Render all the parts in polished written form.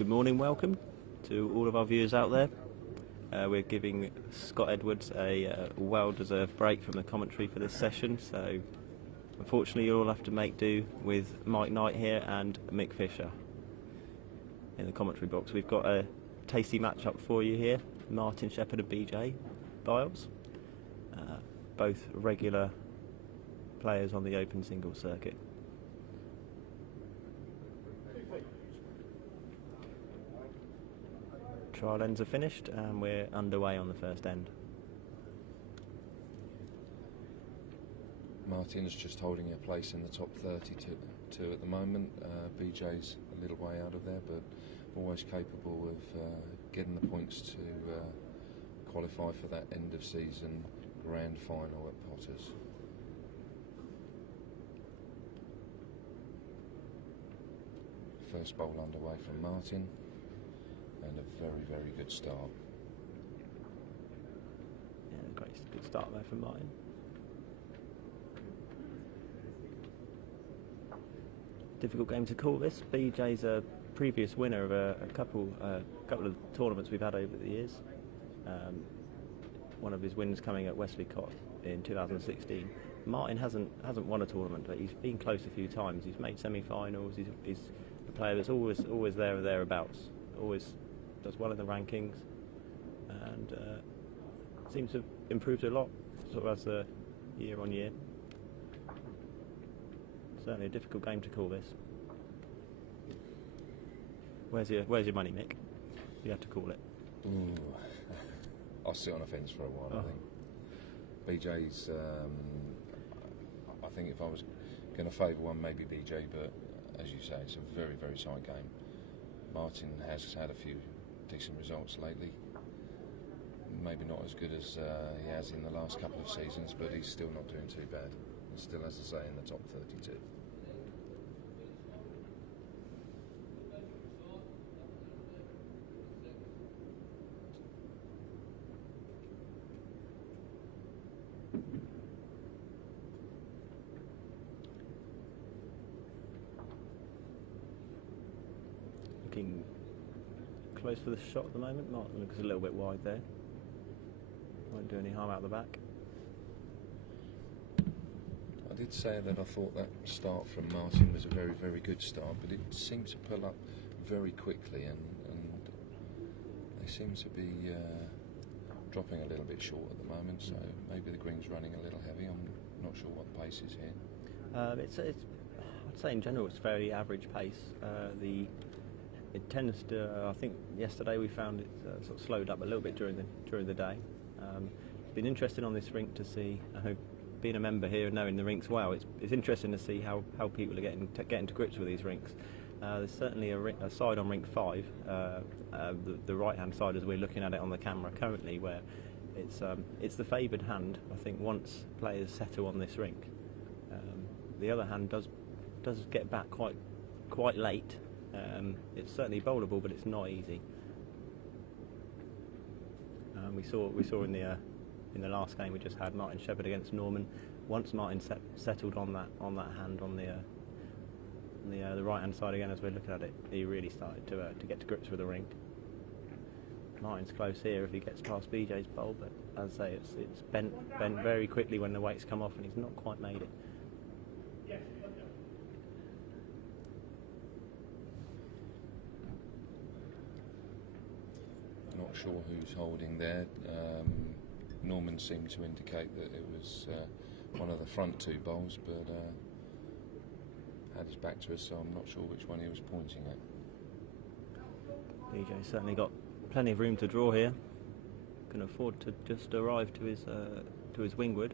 Good morning, welcome to all of our viewers out there. We're giving Scott Edwards a well-deserved break from the commentary for this session, so unfortunately you'll all have to make do with Mike Knight here and Mick Fisher in the commentary box. We've got a tasty matchup for you here, Martin Shepherd and BJ Biles, both regular players on the open singles circuit. Trial ends are finished and we're underway on the first end. Martin's just holding a place in the top 32 at the moment. BJ's a little way out of there, but always capable of getting the points to qualify for that end of season grand final at Potters. First bowl underway from Martin, and a very, very good start. Yeah, great, good start there from Martin. Difficult game to call this. BJ's a previous winner of a couple of tournaments we've had over the years. One of his wins coming at Wesleycott in 2016. Martin hasn't won a tournament, but he's been close a few times. He's made semi-finals. He's a player that's always there or thereabouts. Always does well in the rankings, and seems to have improved a lot sort of as the year on year. Certainly a difficult game to call this. Where's your money, Mick? You have to call it. Ooh. I'll sit on the fence for a while. I think BJ's. I think if I was going to favour one, maybe BJ, but as you say, it's a very, very tight game. Martin has had a few decent results lately. Maybe not as good as he has in the last couple of seasons, but he's still not doing too bad. He's still, as I say, in the top 32. Looking close for the shot at the moment. Martin looks a little bit wide there. Won't do any harm out the back. I did say that I thought that start from Martin was a very, very good start, but it seemed to pull up very quickly, and they seem to be dropping a little bit short at the moment, so maybe the green's running a little heavy. I'm not sure what the pace is here. It's I'd say in general it's fairly average pace. It tends to. I think yesterday we found it sort of slowed up a little bit during the day. It's been interesting on this rink to see. Being a member here and knowing the rinks well, it's interesting to see how people are getting to grips with these rinks. There's certainly a side on rink 5, the right hand side as we're looking at it on the camera currently, where it's the favoured hand. I think once players settle on this rink, the other hand does get back quite late. It's certainly bowlable, but it's not easy. We saw in the last game we just had, Martin Shepherd against Norman. Once Martin settled on that hand on the right hand side again, as we're looking at it, he really started to get to grips with the rink. Martin's close here if he gets past BJ's bowl, but as I say, it's bent very quickly when the weights come off, and he's not quite made it. Not sure who's holding there. Norman seemed to indicate that it was one of the front two bowls, but had his back to us, so I'm not sure which one he was pointing at. BJ's certainly got plenty of room to draw here. Can afford to just arrive to his wingward.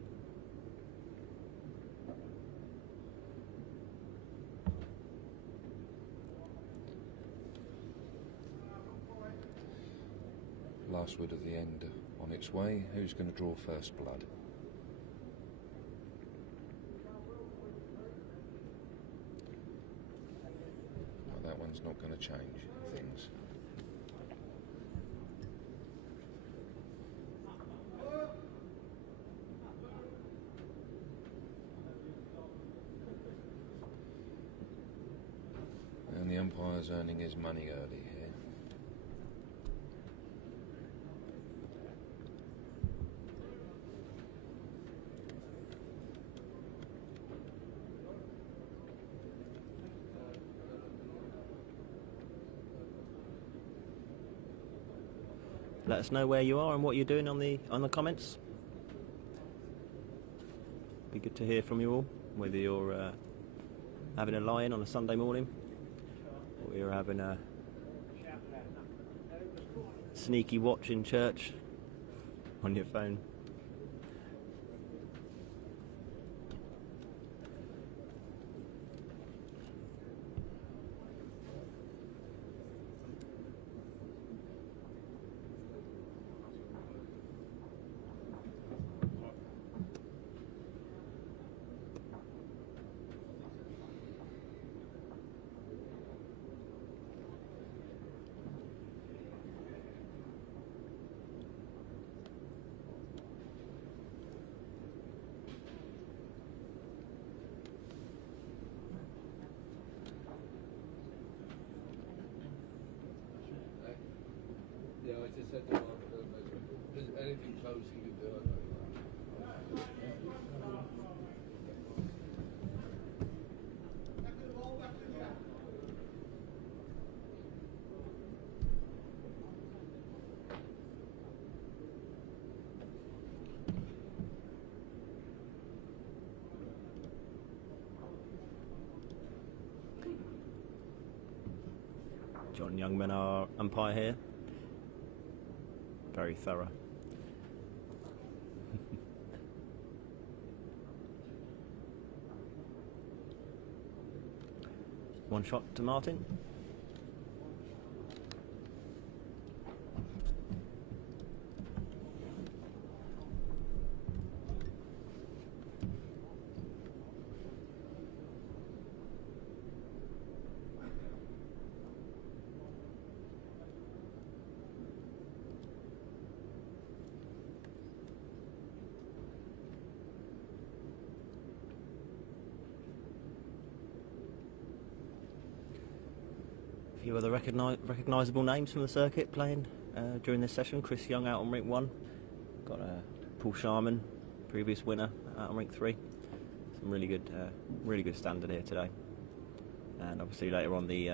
Last wood at the end on its way. Who's going to draw first blood? Well, that one's not going to change things. And the umpire's earning his money early here. let us know where you are and what you're doing on the comments. Be good to hear from you all, whether you're having a lie-in on a Sunday morning, or you're having a sneaky watch in church on your phone. Yeah, I just said to Mark, if there's anything close he could do, John Youngman, our umpire here. Very thorough. One shot to Martin. A few other recognisable names from the circuit playing during this session. Chris Young out on rink 1. Got Paul Sharman, previous winner, out on rink 3. Some really good standard here today. And obviously later on the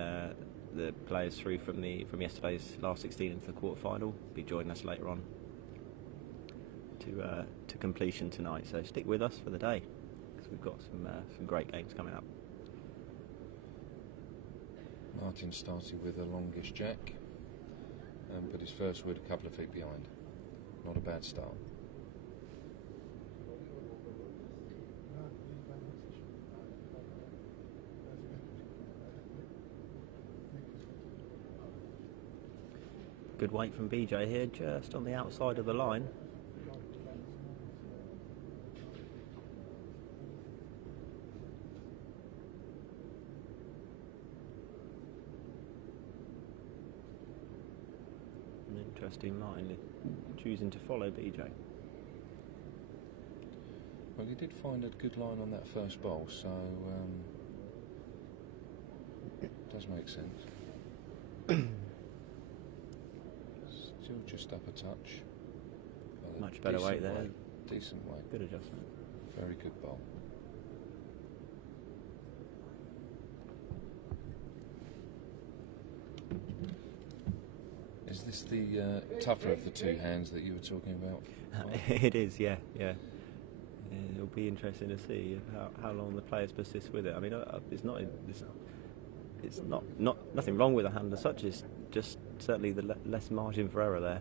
players through from yesterday's last 16 into the quarter final be joining us later on to completion tonight. So stick with us for the day, because we've got some great games coming up. Martin started with a longish jack, but his first wood a couple of feet behind. Not a bad start. Good weight from BJ here, just on the outside of the line. Interesting line, choosing to follow BJ. Well, he did find a good line on that first bowl, so it does make sense. Still just up a touch. Much better weight there. Decent weight. Good adjustment. Very good bowl. Is this the tougher of the two hands that you were talking about? It is, yeah. It'll be interesting to see how long the players persist with it. I mean, it's not nothing wrong with the hand as such. It's just certainly the less margin for error there.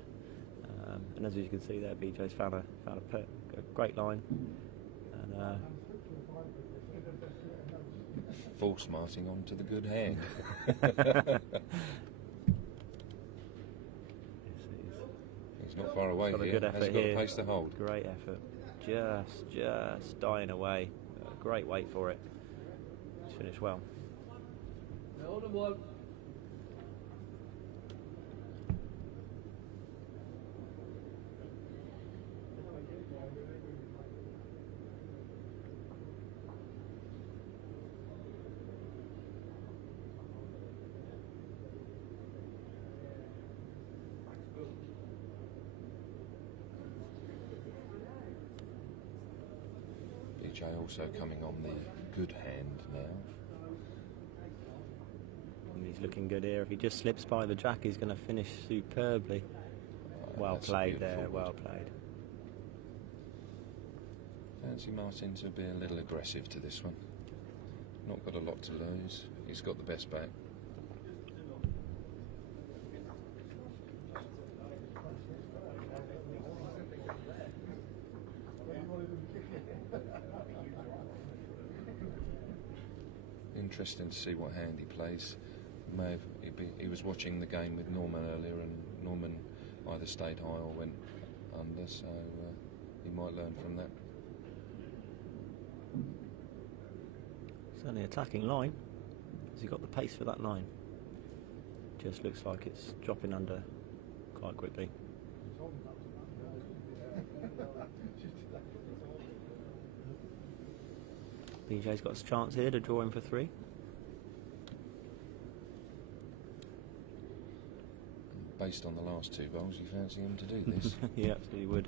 And as you can see there, BJ's found a great line. And full smarting onto the good hand. He's not far away got a here. good effort Has he got here. a pace to hold? Great effort. Just dying away. Great weight for it. He's finished well. hold him one. BJ also coming on the good hand now. And he's looking good here. If he just slips by the jack, he's going to finish superbly. Well That's a played beautiful there, wood. well played. Fancy Martin to be a little aggressive to this one. Not got a lot to lose. He's got the best back. Interesting to see what hand he plays. He was watching the game with Norman earlier, and Norman either stayed high or went under, so he might learn from that. Certainly attacking line. Has he got the pace for that line? Just looks like it's dropping under quite quickly. BJ's got a chance here to draw him for 3. Based on the last 2 bowls, you fancy him to do this? He absolutely would.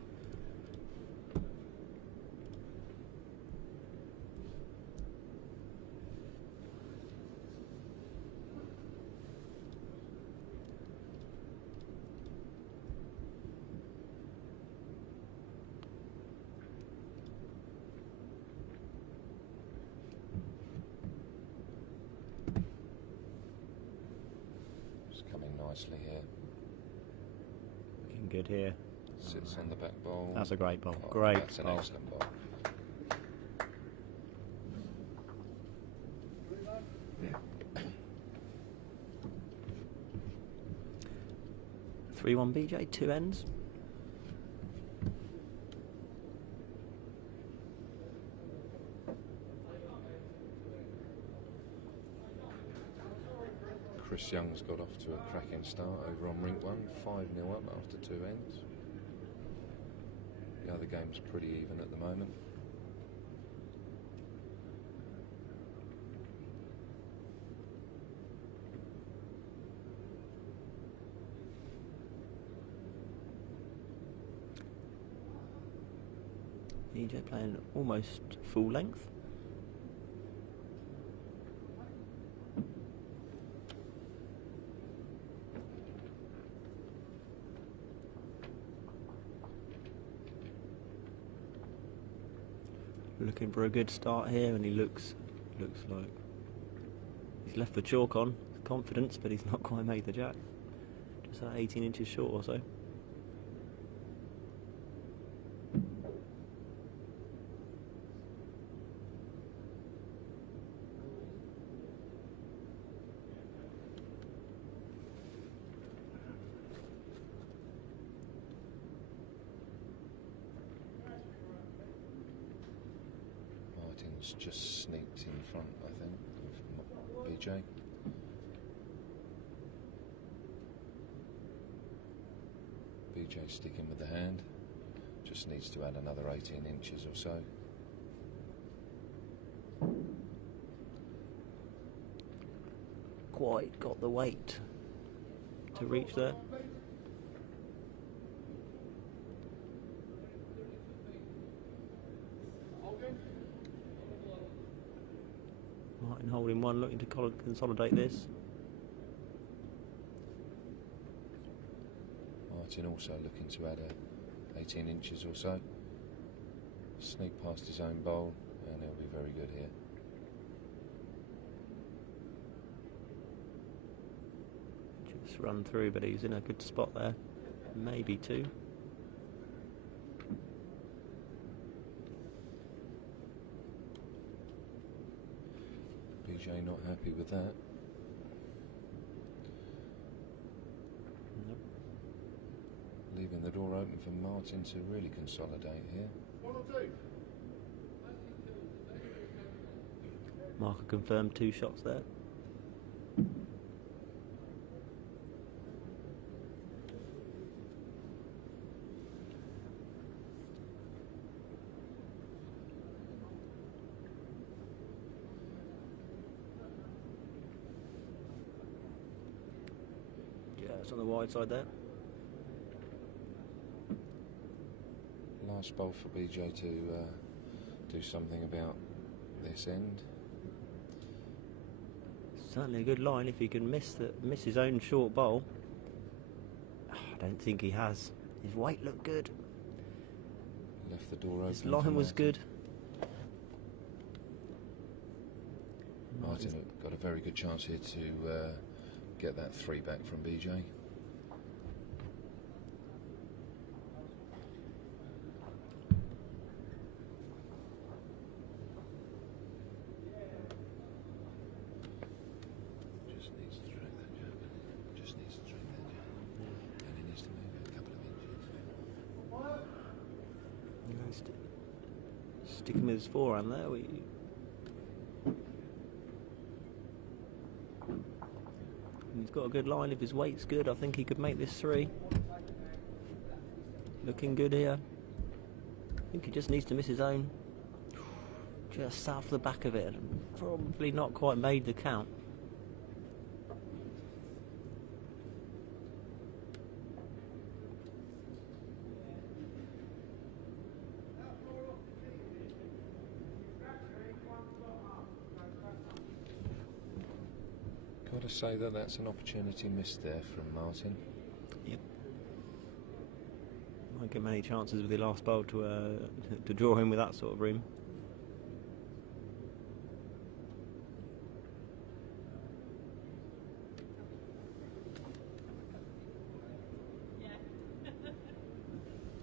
It's coming nicely here. Looking good here. Sits on the back bowl. That's a great bowl. Oh, Great That's an bowl. excellent bowl. Three 1 BJ, 2 ends. Chris Young's got off to a cracking start over on Rink 1, 5-0 up after 2 ends. The other game's pretty even at the moment. BJ playing almost full length. Looking for a good start here, and he looks like he's left the chalk on with confidence, but he's not quite made the jack. Just 18 inches short or so. Martin's just sneaked in front, I think, of BJ. BJ sticking with the hand. Just needs to add another 18 inches or so. Quite got the weight to reach there. Martin holding one, looking to consolidate this. Martin also looking to add 18 inches or so. Sneak past his own bowl, and he'll be very good here. Just run through, but he's in a good spot there. Maybe 2. BJ not happy with that. Nope. Leaving the door open for Martin to really consolidate here. Marker confirmed 2 shots there. Just on the wide side there. Last bowl for BJ to do something about this end. Certainly a good line if he can miss his own short bowl. I don't think he has. His weight looked good. Left the door open. His for line was Martin. good. Martin got a very good chance here to get that 3 back from BJ. Just needs to drag that jab, and just needs to drag that jab, and he needs to move it a couple of inches. Sticking with his forehand there. He's got a good line. If his weight's good, I think he could make this 3. Looking good here. I think he just needs to miss his own. Just south the back of it, and probably not quite made the count. Got to say that that's an opportunity missed there from Martin. Yep. Won't get many chances with the last bowl to draw him with that sort of room.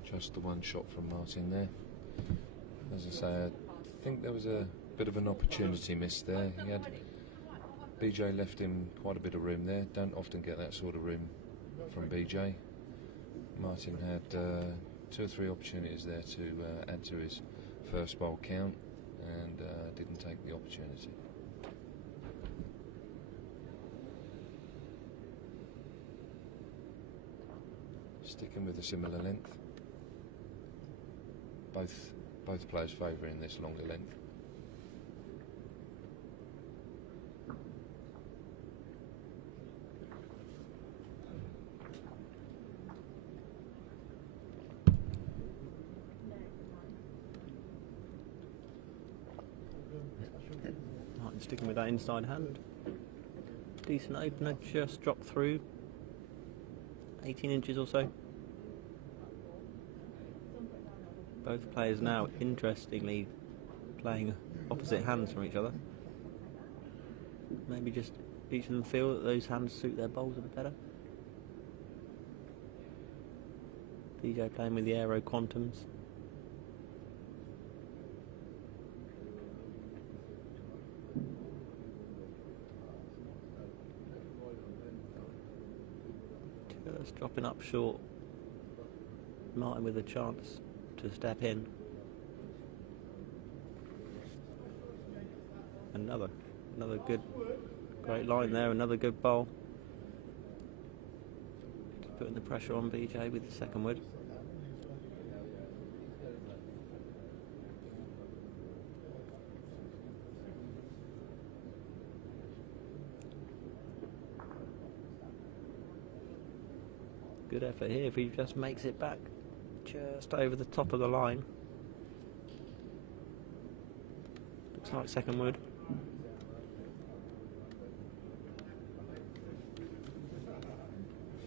Just the one shot from Martin there. As I say, I think there was a bit of an opportunity missed there. He had BJ left him quite a bit of room there. Don't often get that sort of room from BJ. Martin had 2 or 3 opportunities there to add to his first bowl count, and didn't take the opportunity. Sticking with a similar length. Both players favouring this longer length. Martin sticking with that inside hand. Decent opener, just dropped through 18 inches or so. Both players now, interestingly, playing opposite hands from each other. Maybe just each of them feel that those hands suit their bowls a bit better. BJ playing with the Aero Quantums. Just dropping up short. Martin with a chance to step in. Another good, great line there. Another good bowl. Just putting the pressure on BJ with the second wood. Good effort here if he just makes it back just over the top of the line. Looks like second wood.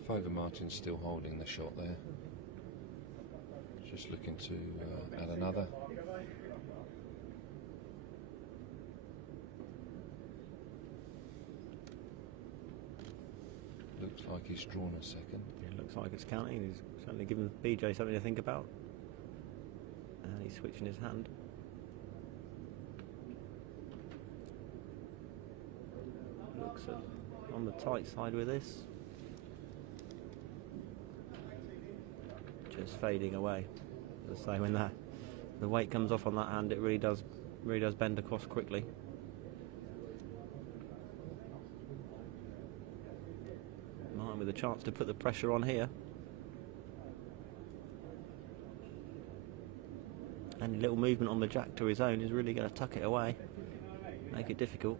Favour Martin still holding the shot there. Just looking to add another. Looks like he's drawn a second. It looks like it's counting. He's certainly given BJ something to think about. And he's switching his hand. Looks on the tight side with this. Just fading away. As I say, when the weight comes off on that hand, it really does bend across quickly. Martin with a chance to put the pressure on here. Any little movement on the jack to his own is really going to tuck it away, make it difficult.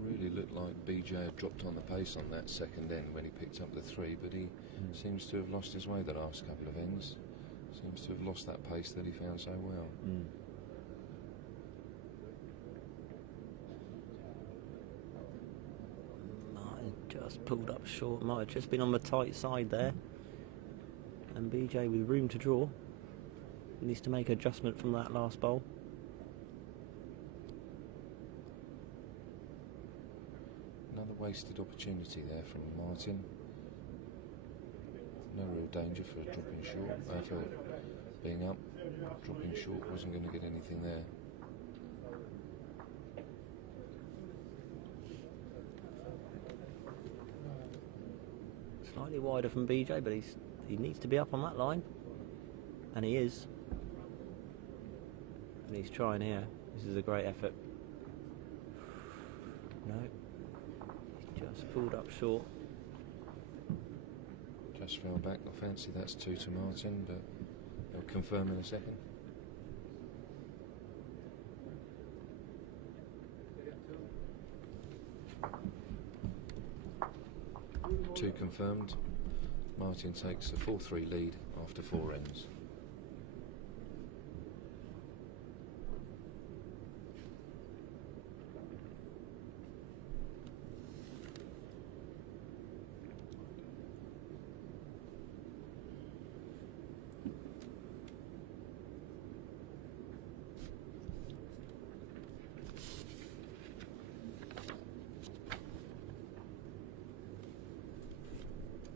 Really looked like BJ had dropped on the pace on that second end when he picked up the 3, but he seems to have lost his way the last couple of ends. Seems to have lost that pace that he found so well. Might have just pulled up short, might have just been on the tight side there. And BJ with room to draw. He needs to make adjustment from that last bowl. Another wasted opportunity there from Martin. No real danger for dropping short, for being up. Dropping short, wasn't going to get anything there. Slightly wider from BJ, but he needs to be up on that line. And he is. And he's trying here. This is a great effort. No. He's just pulled up short. Just fell back. I fancy that's 2 to Martin, but he'll confirm in a second. Two confirmed. Martin takes a 4-3 lead after 4 ends.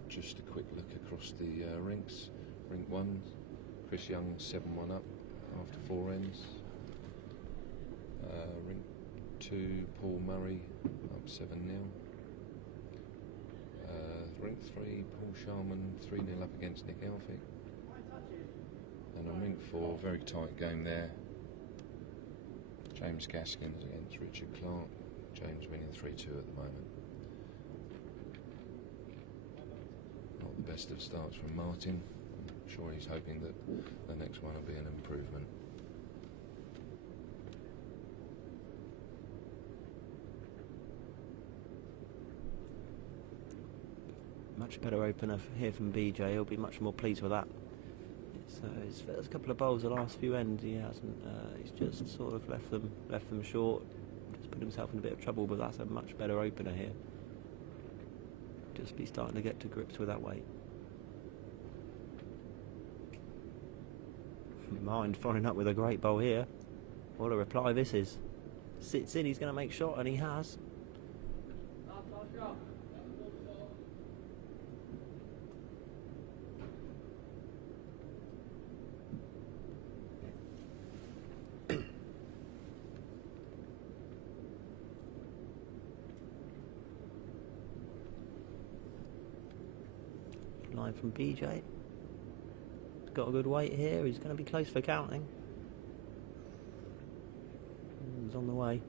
Just a quick look across the rinks. Rink 1, Chris Young 7-1 up after 4 ends. Rink 2, Paul Murray up 7-0. Rink 3, Paul Sharman 3-0 up against Nick Elphick. And on Rink 4, very tight game there. James Gaskins against Richard Clark. James winning 3-2 at the moment. Not the best of starts from Martin. I'm sure he's hoping that the next one will be an improvement. Much better opener here from BJ. He'll be much more pleased with that. His first couple of bowls, the last few ends, he hasn't. He's just sort of left them short. Just put himself in a bit of trouble, but that's a much better opener here. Just be starting to get to grips with that weight. Mind following up with a great bowl here. What a reply this is. Sits in, he's going to make shot, and he has. Line from BJ. Got a good weight here. He's going to be close for counting. He's on the way.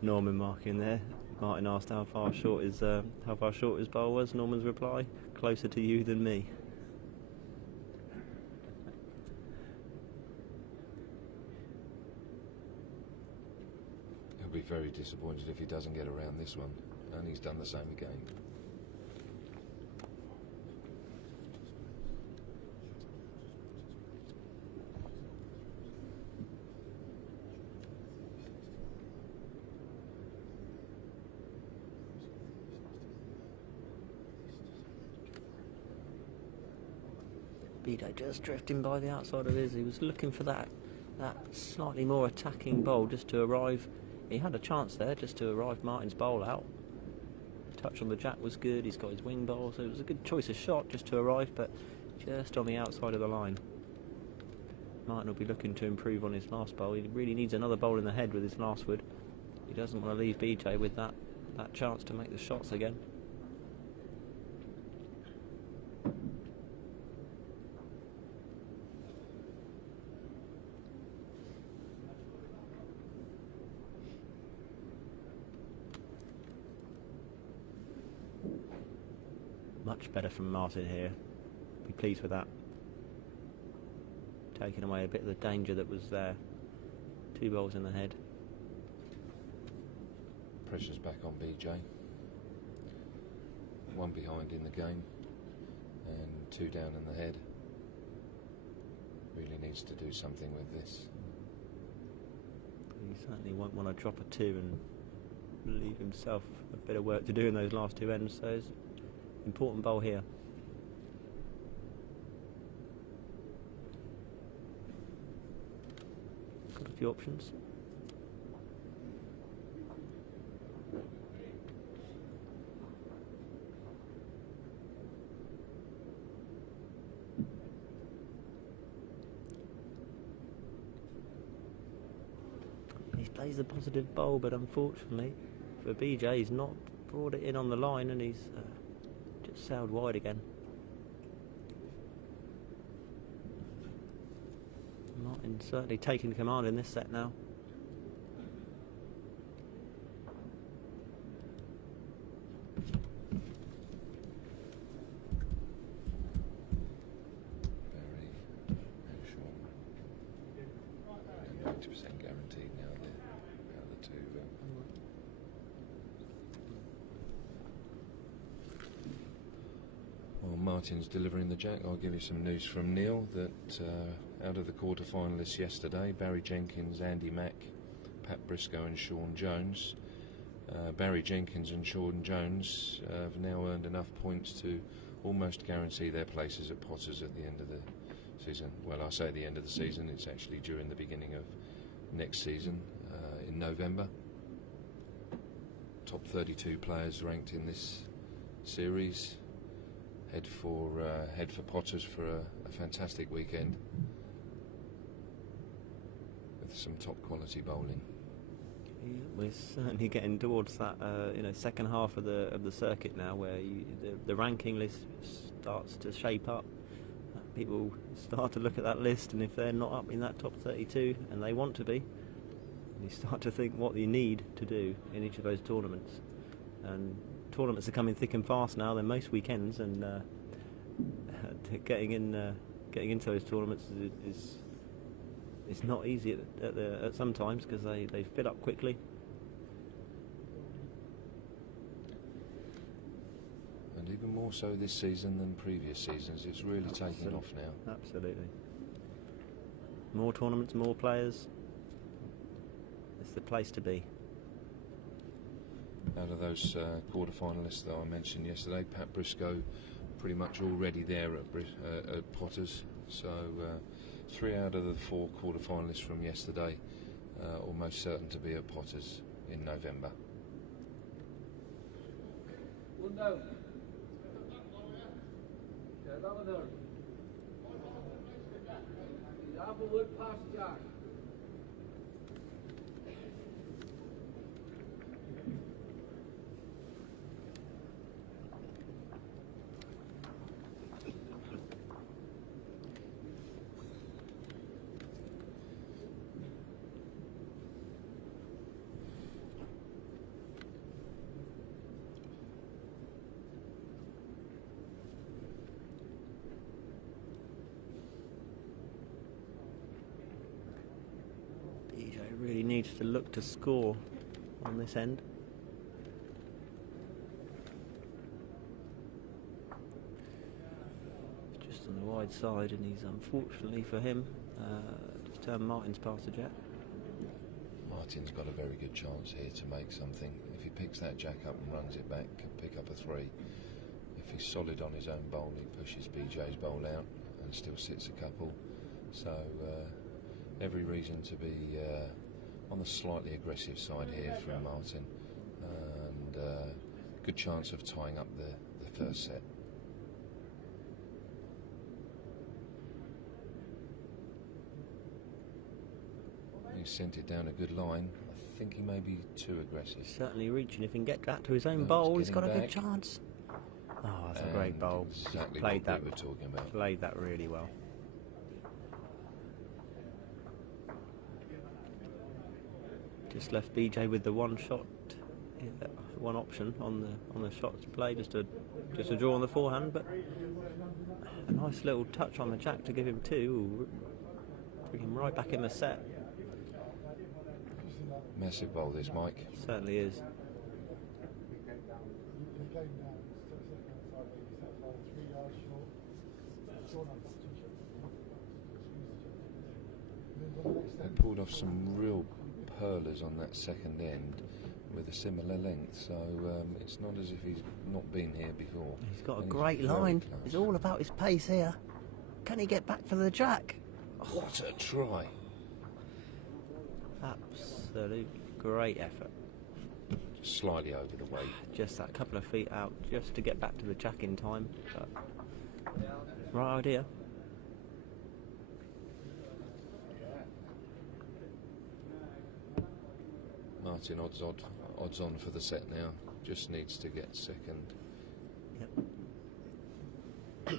Norman marking there. Martin asked how far short his bowl was. Norman's reply: closer to you than me. He'll be very disappointed if he doesn't get around this one, and he's done the same again. BJ just drifting by the outside of his. He was looking for that slightly more attacking bowl just to arrive. He had a chance there just to arrive Martin's bowl out. Touch on the jack was good. He's got his wing bowl, so it was a good choice of shot just to arrive, but just on the outside of the line. Martin will be looking to improve on his last bowl. He really needs another bowl in the head with his last wood. He doesn't want to leave BJ with that chance to make the shots again. Much better from Martin here. Be pleased with that. taking away a bit of the danger that was there. 2 bowls in the head. Pressure's back on BJ. 1 behind in the game and 2 down in the head. Really needs to do something with this. He certainly won't want to drop a 2 and leave himself a bit of work to do in those last 2 ends, so it's an important bowl here. Got a few options. Plays a positive bowl, but unfortunately for BJ, he's not brought it in on the line, and he's just sailed wide again. Martin certainly taking command in this set now. Martin's delivering the jack. I'll give you some news from Neil that out of the quarter-finalists yesterday, Barry Jenkins, Andy Mack, Pat Briscoe and Sean Jones. Barry Jenkins and Sean Jones have now earned enough points to almost guarantee their places at Potters at the end of the season. Well, I say the end of the season, it's actually during the beginning of next season in November. Top 32 players ranked in this series. Head for Potters for a fantastic weekend with some top quality bowling. Yeah, we're certainly getting towards that second half of the circuit now, where the ranking list starts to shape up. People start to look at that list, and if they're not up in that top 32, and they want to be, you start to think what you need to do in each of those tournaments. And tournaments are coming thick and fast now. They're most weekends, and getting into those tournaments is not easy at sometimes, because they fill up quickly. And even more so this season than previous seasons. It's really taking off now. Absolutely. More tournaments, more players. It's the place to be. Out of those quarter-finalists that I mentioned yesterday, Pat Briscoe pretty much already there at Potters. So 3 out of the 4 quarter-finalists from yesterday almost certain to be at Potters in November. One down. Yeah, that one there. The Applewood past Jack. Really needs to look to score on this end. Just on the wide side, and he's, unfortunately for him, just turned Martin's past the jack. Martin's got a very good chance here to make something. If he picks that jack up and runs it back, can pick up a 3. If he's solid on his own bowl, he pushes BJ's bowl out and still sits a couple. So every reason to be on the slightly aggressive side here from Martin, and good chance of tying up the first set. He sent it down a good line. I think he may be too aggressive. Certainly reaching. If he can get that to his own bowl, he's got a good chance. Oh, that's a great bowl. Exactly Played what that. we were talking about. Played that really well. Just left BJ with the one shot, one option on the shot to play, just to draw on the forehand, but a nice little touch on the jack to give him 2. And right back in the set. Massive bowl this, Mike. Certainly is. They pulled off some real pearlers on that second end with a similar length, so it's not as if he's not been here before. He's got a And great very line. close. It's all about his pace here. Can he get back for the jack? What a try! Absolute great effort. Just slightly over the weight. Just that couple of feet out just to get back to the jack in time. But right idea. Martin odds on for the set now. Just needs to get second. Yep.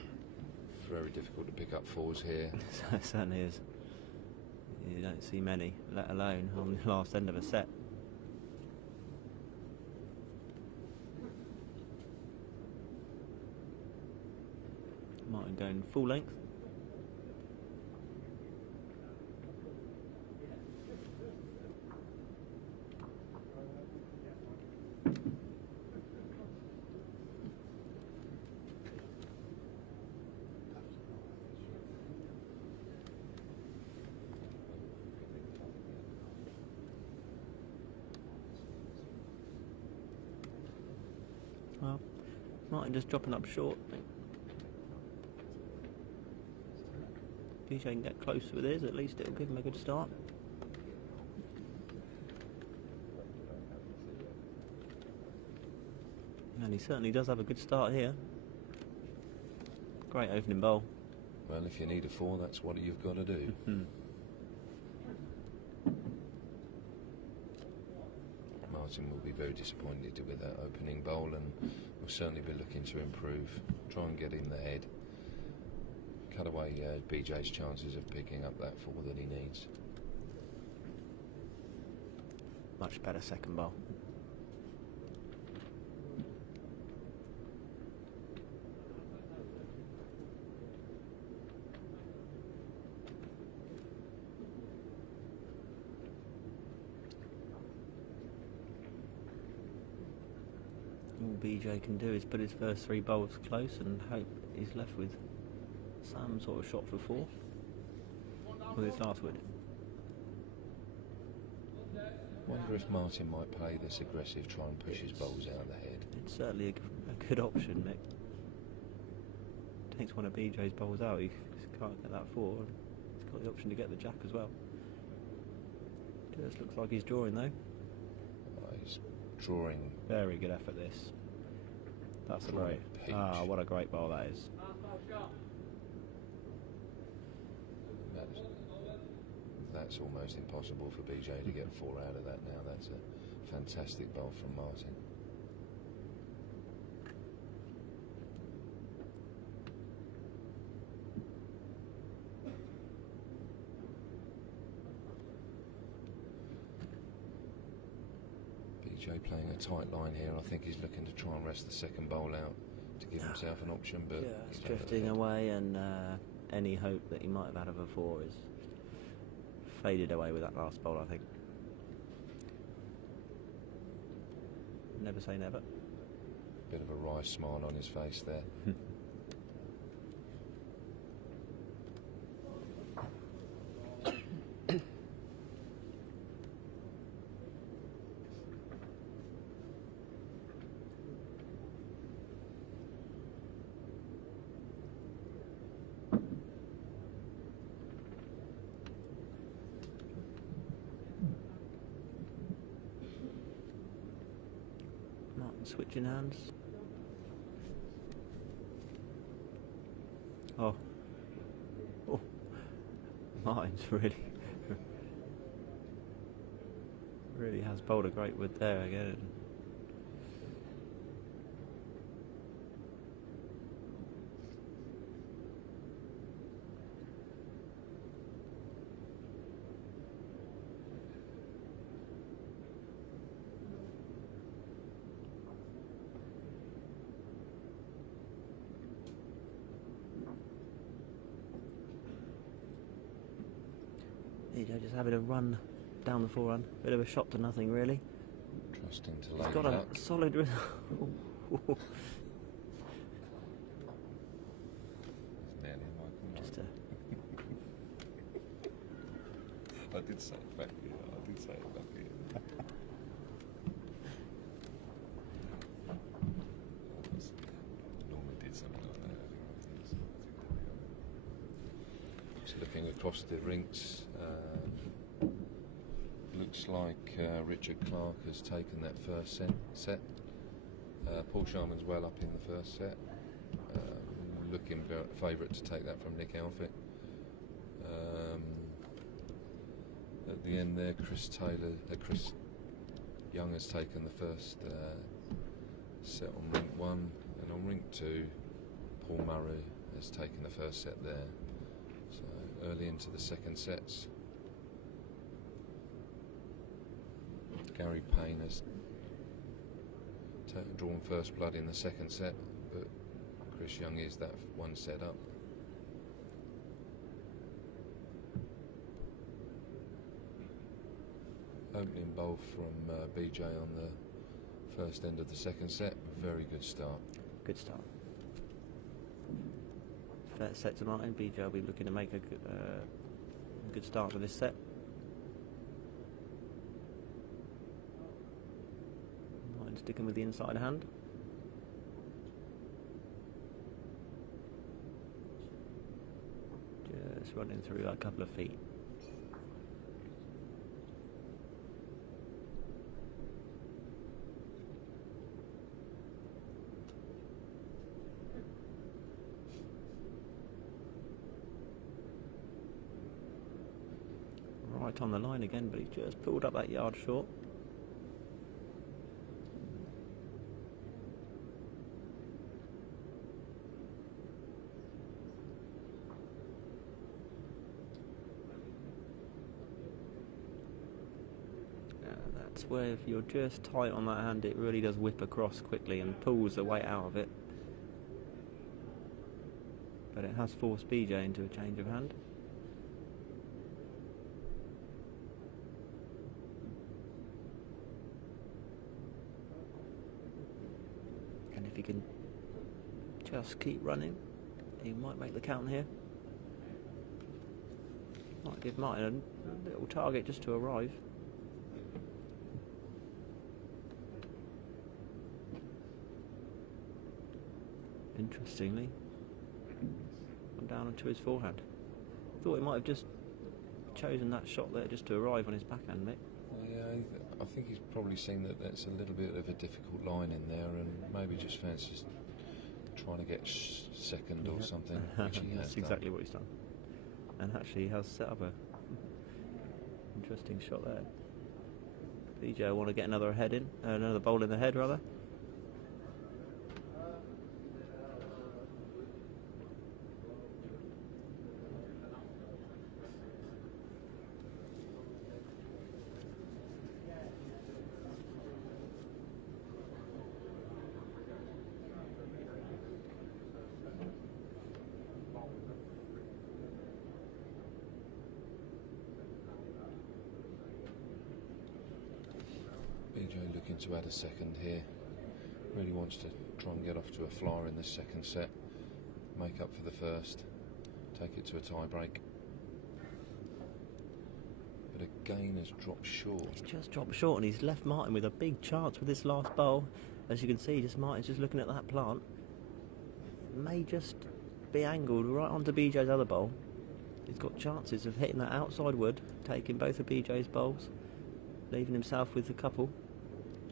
Very difficult to pick up fours here. It certainly is. You don't see many, let alone on the last end of a set. Martin going full length. Well, Martin just dropping up short. BJ can get close with his, at least it'll give him a good start. And he certainly does have a good start here. Great opening bowl. Well, if you need a four, that's what you've got to do. Martin will be very disappointed with that opening bowl, and will certainly be looking to improve. Try and get in the head. Cut away BJ's chances of picking up that four that he needs. Much better second bowl. All BJ can do is put his first three bowls close and hope he's left with some sort of shot for four with his last wood. Wonder if Martin might play this aggressive, try and push his bowls out of the head. It's certainly a good option, Mick. Takes one of BJ's bowls out, he can't get that four. He's got the option to get the jack as well. Just looks like he's drawing though. He's drawing. Very good effort this. That's a Drawing great. pitch. Ah, what a great bowl that is. That's almost impossible for BJ to get four out of that now. That's a fantastic bowl from Martin. BJ playing a tight line here. I think he's looking to try and rest the second bowl out to give himself an option, but Yeah, it's he's over the drifting head. away, and any hope that he might have had of a four is faded away with that last bowl, I think. Never say never. Bit of a wry smile on his face there. Martin switching hands. Oh. Oh. Martin's really has bowled a great wood there again. BJ just having a run down the forehand. Bit of a shot to nothing, really. Trusting to He's lady got a luck. solid. There's nearly a Michael Just Knight. I did say it back here. I did say it back here. Normally did something like that. Just looking across the rinks, looks like Richard Clark has taken that first set. Paul Sharman's well up in the first set. Looking favourite to take that from Nick Alford. At the end there, Chris Young has taken the first set on rink 1, and on rink 2 Paul Murray has taken the first set there. So early into the second sets, Gary Payne has drawn first blood in the second set, but Chris Young is that one set up. Opening bowl from BJ on the first end of the second set. Very good start. Good start. First set to Martin. BJ will be looking to make a good start to this set. Martin sticking with the inside hand. Just running through a couple of feet. Right on the line again, but he just pulled up that yard short. That's where if you're just tight on that hand, it really does whip across quickly and pulls the weight out of it. But it has forced BJ into a change of hand. And if he can just keep running, he might make the count here. Might give Martin a little target just to arrive. Interestingly, gone down onto his forehand. Thought he might have just chosen that shot there just to arrive on his backhand, Mick. Yeah, I think he's probably seen that that's a little bit of a difficult line in there, and maybe just fancies trying to get second or something, which he has That's exactly what he's done. And actually, he has set up a interesting shot there. BJ want to get another head in, another bowl in the head rather. BJ looking to add a second here. Really wants to try and get off to a flyer in this second set. Make up for the first. Take it to a tie break. But again has dropped short. He's just dropped short and he's left Martin with a big chance with this last bowl. As you can see, Martin's just looking at that plant. May just be angled right onto BJ's other bowl. He's got chances of hitting that outside wood, taking both of BJ's bowls, leaving himself with a couple.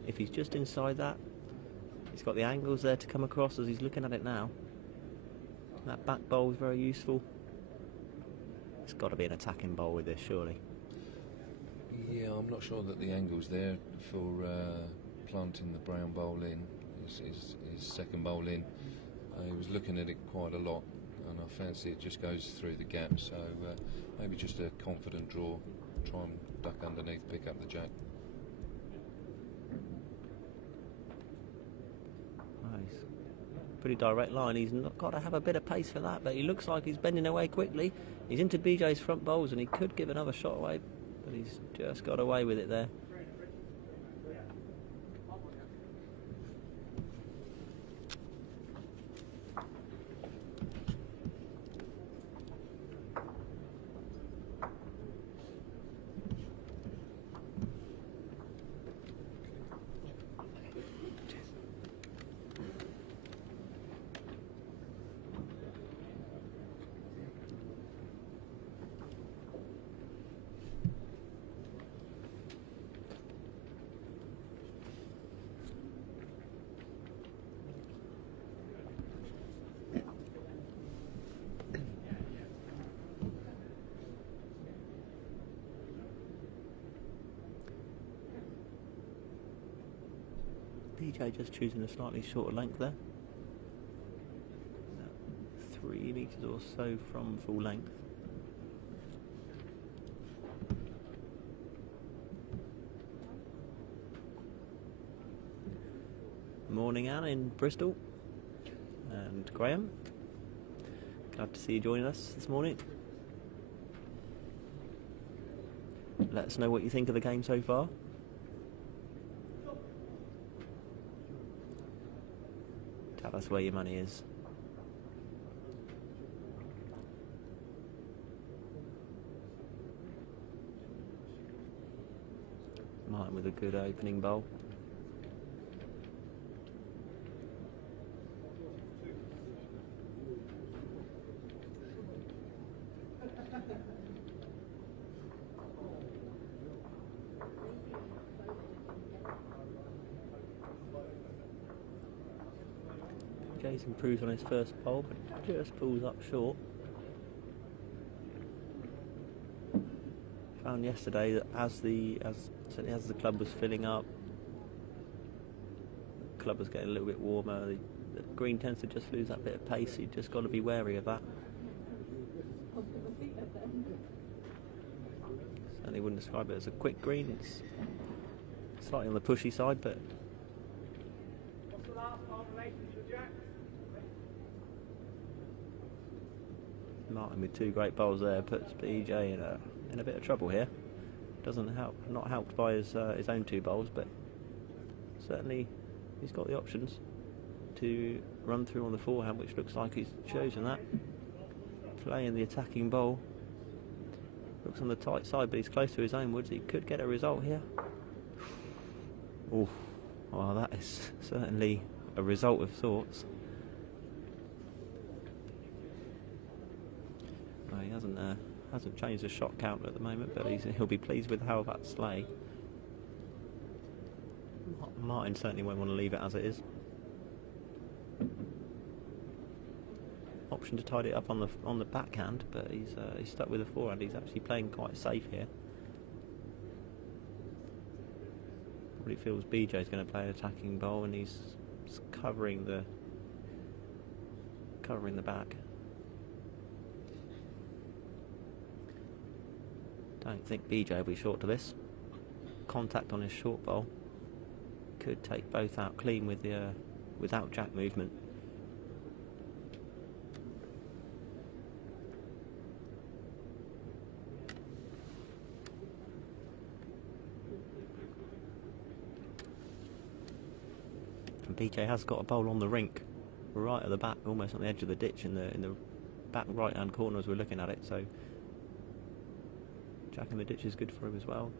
If he's just inside that, he's got the angles there to come across as he's looking at it now. That back bowl is very useful. It's got to be an attacking bowl with this, surely. Yeah, I'm not sure that the angle's there for planting the brown bowl in, his second bowl in. He was looking at it quite a lot, and I fancy it just goes through the gap, so maybe just a confident draw, try and duck underneath, pick up the jack. Nice. pretty direct line. He's not got to have a bit of pace for that, but he looks like he's bending away quickly. He's into BJ's front bowls and he could give another shot away, but he's just got away with it there. BJ just choosing a slightly shorter length there. 3 metres or so from full length. Morning, Anne in Bristol. And Graham. Glad to see you joining us this morning. Let us know what you think of the game so far. Tell us where your money is. Martin with a good opening bowl. Jason improves on his first bowl, but just pulls up short. Found yesterday that certainly as the club was filling up, the club was getting a little bit warmer. The green tends to just lose that bit of pace. So you've just got to be wary of that. Certainly wouldn't describe it as a quick green. It's slightly on the pushy side, but. Martin with two great bowls there puts BJ in a bit of trouble here. Doesn't help, not helped by his own two bowls, but certainly he's got the options to run through on the forehand, which looks like he's chosen that. Playing the attacking bowl. Looks on the tight side, but he's close to his own woods. He could get a result here. Oh, well, that is certainly a result of sorts. Well, he hasn't changed the shot count at the moment, but he'll be pleased with how that's lay. Martin certainly won't want to leave it as it is. Option to tidy it up on the backhand, but he's stuck with the forehand. He's actually playing quite safe here. Probably feels BJ's going to play an attacking bowl, and he's covering the back. Don't think BJ will be short to this. Contact on his short bowl. Could take both out clean with without jack movement. And BJ has got a bowl on the rink, right at the back, almost on the edge of the ditch in the back right hand corner as we're looking at it. So jack in the ditch is good for him as well.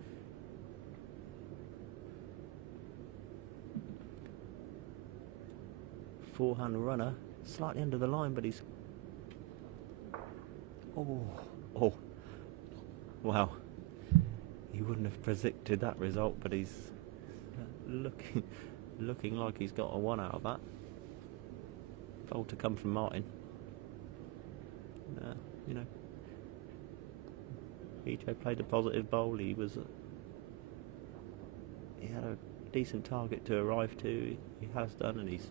Forehand runner, slightly under the line, but he's... Oh, wow. He wouldn't have predicted that result, but he's looking like he's got a one out of that. Bowl to come from Martin. BJ played a positive bowl. He had a decent target to arrive to. He has done, and he's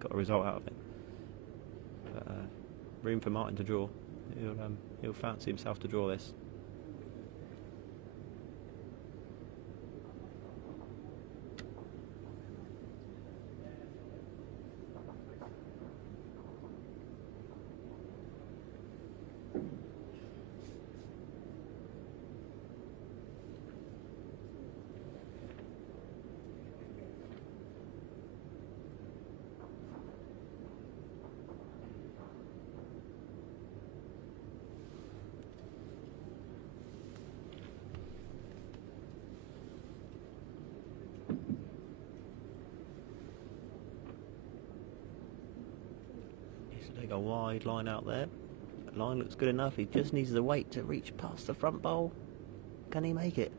got a result out of it. But, room for Martin to draw. He'll fancy himself to draw this. a wide line out there. The line looks good enough. He just needs the weight to reach past the front bowl. Can he make it?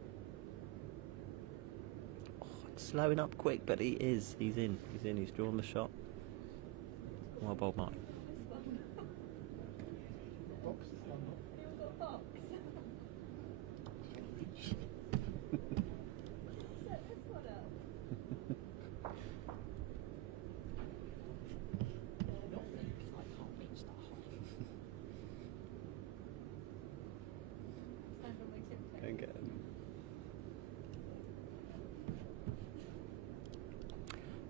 Oh, it's slowing up quick, but he is. He's in. He's in. He's drawn the shot. Well bowled, Martin.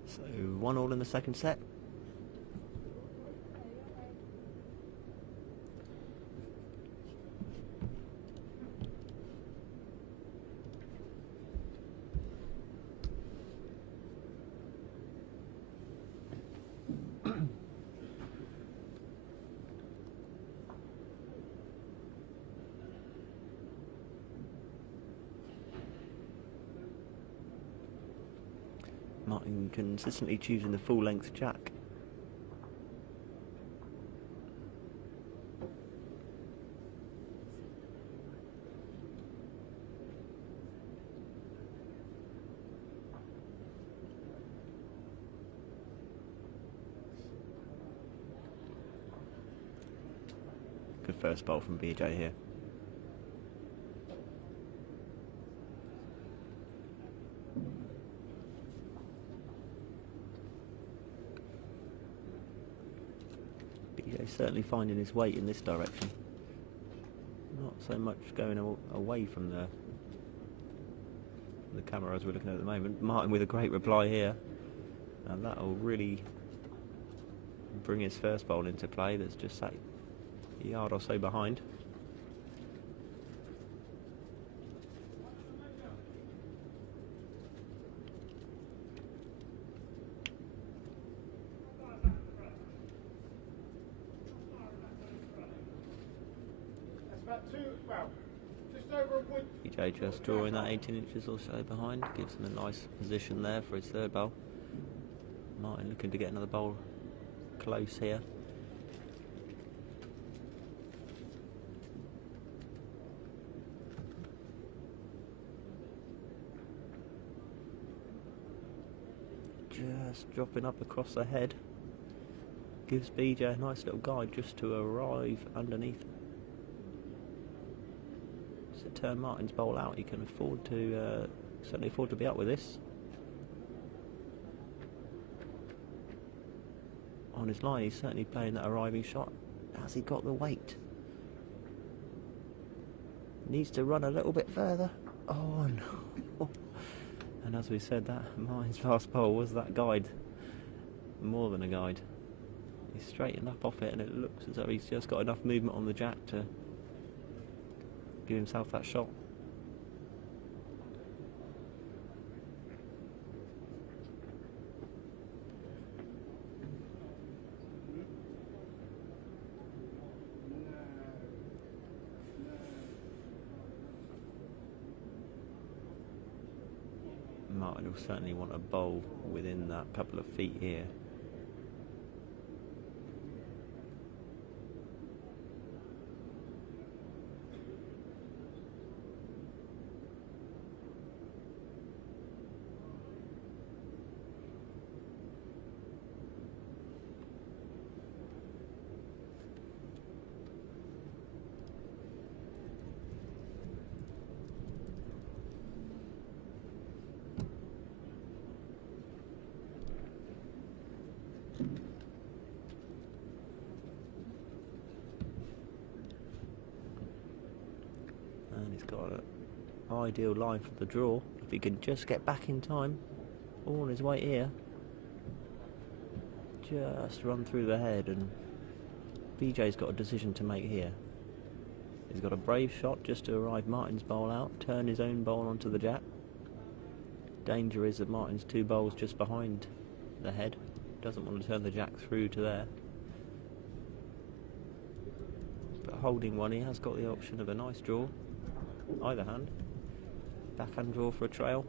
So 1-1 in the second set. Martin consistently choosing the full length jack. Good first bowl from BJ here. Certainly finding his weight in this direction. Not so much going away from the camera as we're looking at the moment. Martin with a great reply here, and that will really bring his first bowl into play. That's just a yard or so behind. BJ just drawing that 18 inches or so behind, gives him a nice position there for his third bowl. Martin looking to get another bowl close here. Just dropping up across the head. Gives BJ a nice little guide just to arrive underneath. Turn Martin's bowl out, he can afford to certainly afford to be up with this. On his line, he's certainly playing that arriving shot. Has he got the weight? Needs to run a little bit further. Oh no! And as we said, that Martin's last bowl was that guide, more than a guide. He's straightened up off it, and it looks as though he's just got enough movement on the jack to give himself that shot. Martin will certainly want a bowl within that couple of feet here. He's got an ideal line for the draw. If he can just get back in time, all on his way here, just run through the head, and BJ's got a decision to make here. He's got a brave shot just to arrive Martin's bowl out, turn his own bowl onto the jack. Danger is that Martin's two bowls just behind the head. Doesn't want to turn the jack through to there. But holding one, he has got the option of a nice draw. Either hand. Backhand draw for a trail.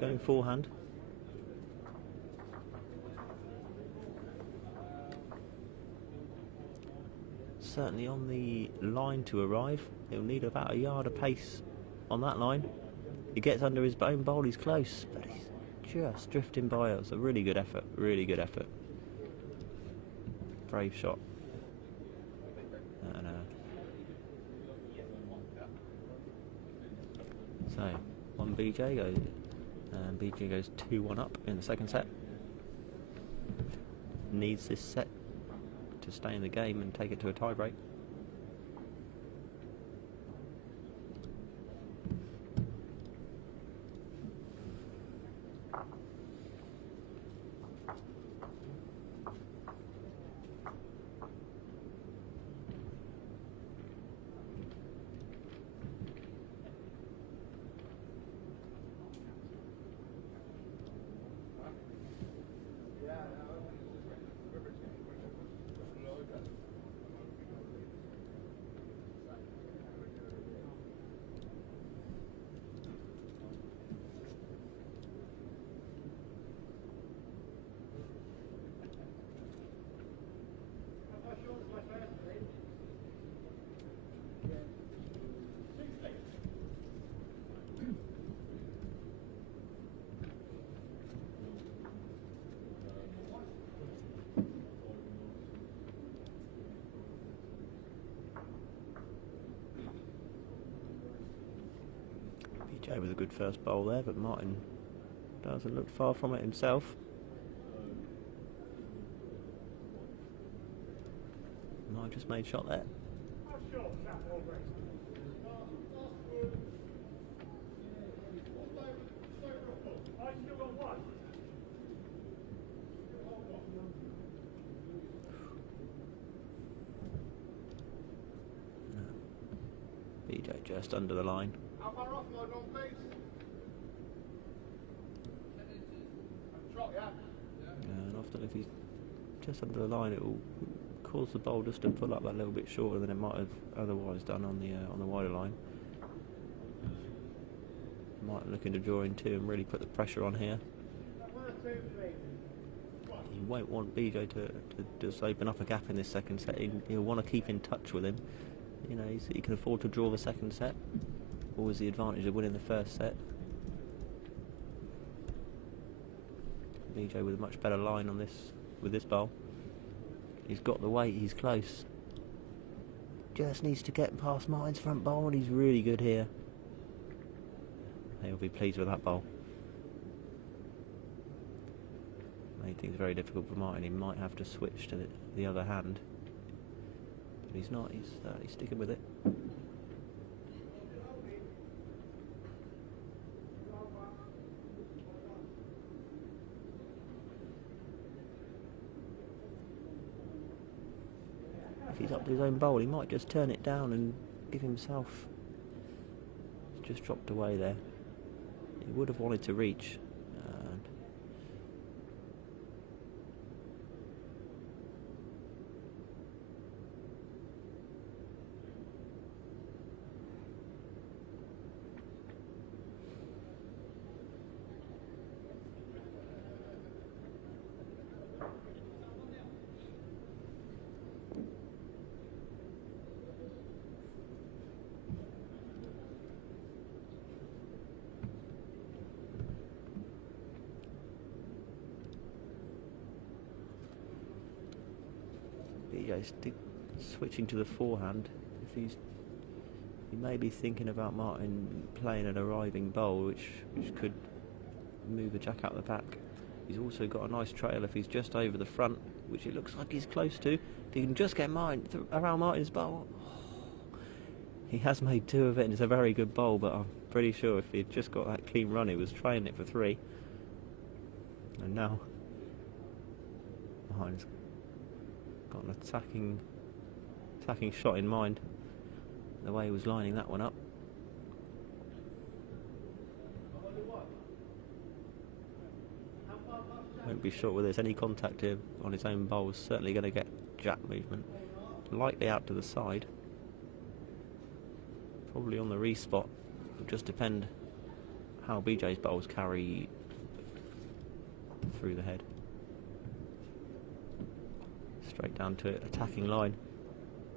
going forehand. Certainly on the line to arrive, he'll need about a yard of pace on that line. He gets under his own bowl, he's close, but he's just drifting by us. A really good effort, really good effort. Brave shot. And, so, one BJ goes, and BJ goes 2-1 up in the second set. Needs this set to stay in the game and take it to a tie break. BJ with a good first bowl there, but Martin doesn't look far from it himself. Martin just made shot there. BJ just under the line. How far off my long piece? Trot, yeah. And often if he's just under the line, it will cause the bowl just to pull up that little bit shorter than it might have otherwise done on the wider line. Might looking to draw in two and really put the pressure on here. He won't want BJ to just open up a gap in this second set. He'll want to keep in touch with him. You know, he can afford to draw the second set. Always the advantage of winning the first set. BJ with a much better line on this with this bowl. He's got the weight, he's close. Just needs to get past Martin's front bowl, and he's really good here. He'll be pleased with that bowl. Made things very difficult for Martin. He might have to switch to the other hand. But he's not, he's sticking with it. If he's up to his own bowl, he might just turn it down and give himself. It's just dropped away there. He would have wanted to reach. BJ's switching to the forehand. He may be thinking about Martin playing an arriving bowl, which could move the jack out the back. He's also got a nice trail if he's just over the front, which it looks like he's close to. If he can just get Martin around Martin's bowl. He has made two of it, and it's a very good bowl, but I'm pretty sure if he'd just got that clean run, he was trying it for three. And now Martin's got an attacking shot in mind, the way he was lining that one up. Won't be sure whether there's any contact here on his own bowl. Certainly going to get jack movement, likely out to the side, probably on the respot. It'll just depend how BJ's bowls carry through the head. Straight down to attacking line.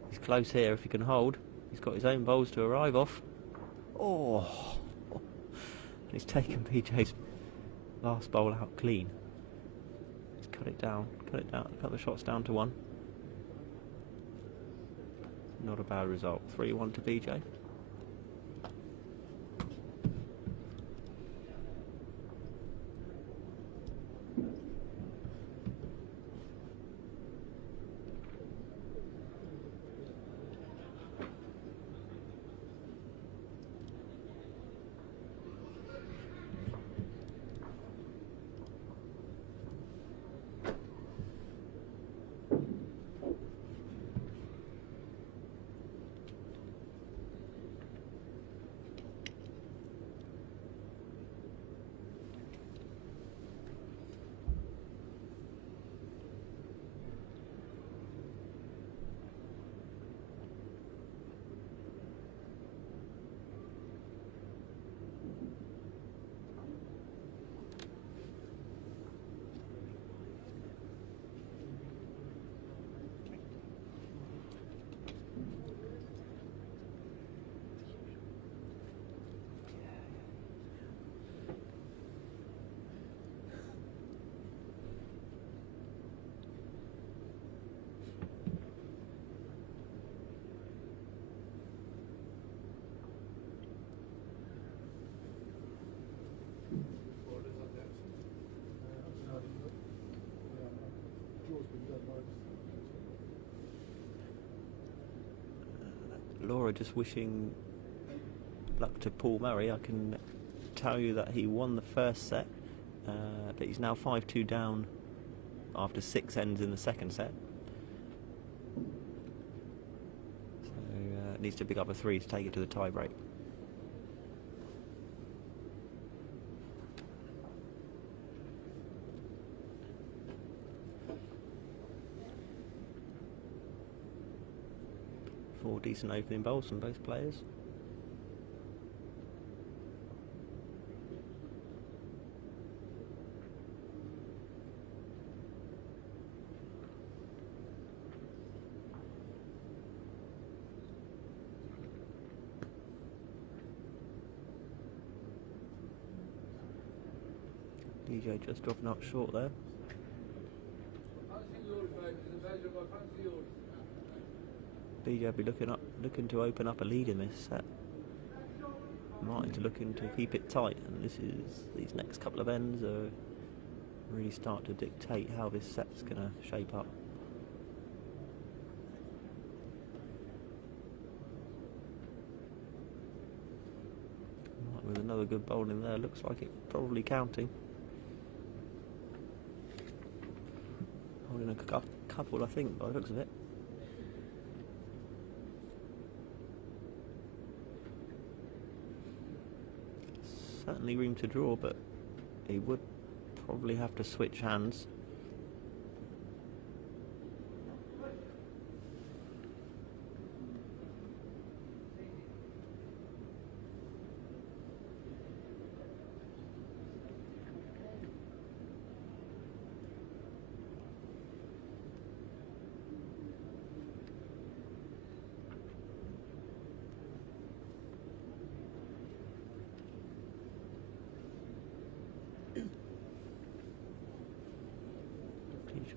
He's close here if he can hold. He's got his own bowls to arrive off. Oh! He's taken BJ's last bowl out clean. He's cut it down, cut the shots down to 1. Not a bad result. 3-1 to BJ. Laura just wishing luck to Paul Murray. I can tell you that he won the first set, but he's now 5-2 down after 6 ends in the second set. So needs to pick up a 3 to take it to the tie break. Four decent opening bowls from both players. DJ just dropping up short there. BJ will be looking to open up a lead in this set. Martin's looking to keep it tight, and these next couple of ends are really start to dictate how this set's going to shape up. Martin with another good bowl in there, looks like it probably counting. Holding a couple, I think, by the looks of it. Certainly room to draw, but he would probably have to switch hands.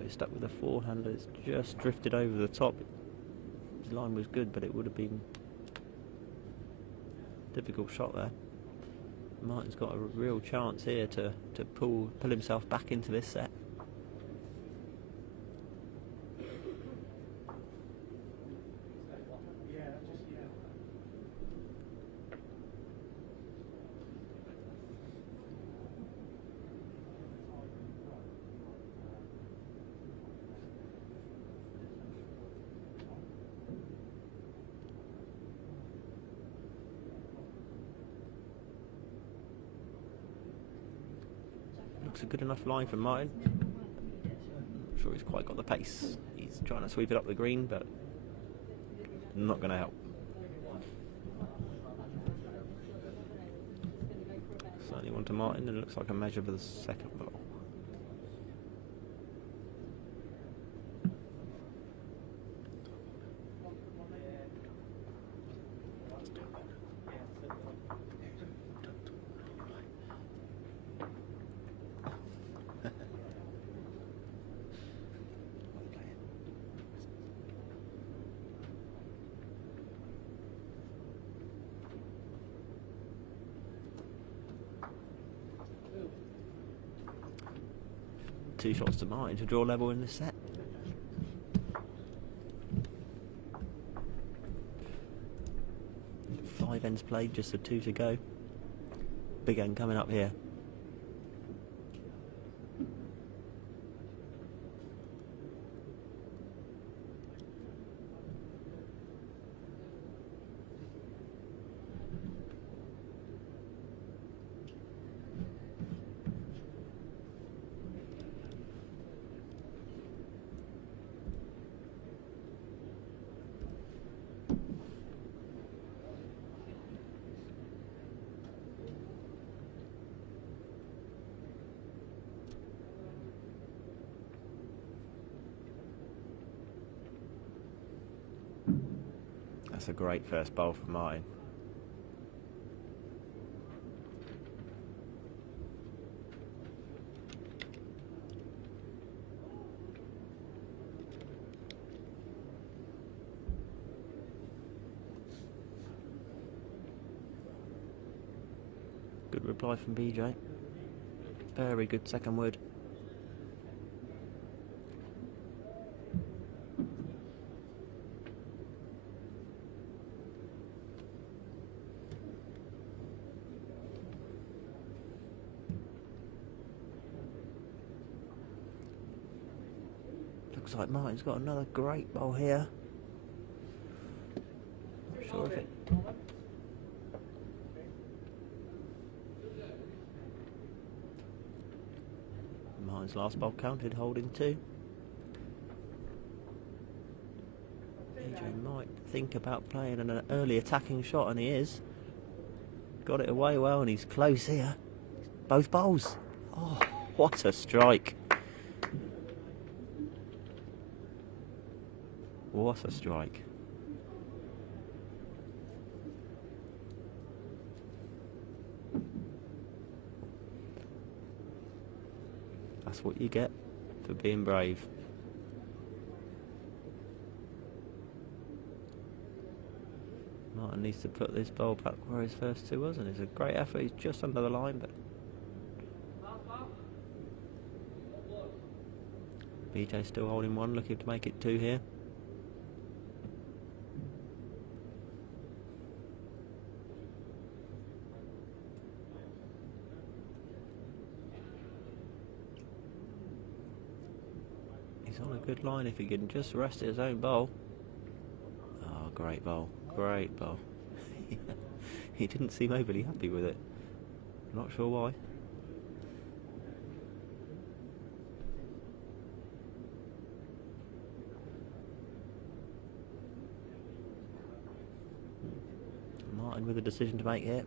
Stuck with a forehander, it's just drifted over the top. His line was good, but it would have been a difficult shot there. Martin's got a real chance here to pull himself back into this set. Looks a good enough line from Martin. Not sure he's quite got the pace. He's trying to sweep it up the green, but not going to help. So one to Martin, and it looks like a measure for the second ball. Two shots to Martin to draw level in this set. Five ends played, just the two to go. Big end coming up here. That's a great first bowl from Martin. Good reply from BJ. Very good second wood. Looks like Martin's got another great bowl here. Not sure if it... Martin's last bowl counted, holding two. BJ might think about playing an early attacking shot, and he is. Got it away well, and he's close here. Both bowls. Oh, what a strike. What a strike. That's what you get for being brave. Martin needs to put this bowl back where his first two was, and it's a great effort. He's just under the line, but BJ still holding one, looking to make it two here. He's on a good line if he can just rest his own bowl. Oh, great bowl. Great bowl. He didn't seem overly happy with it. Not sure why. Martin with a decision to make here.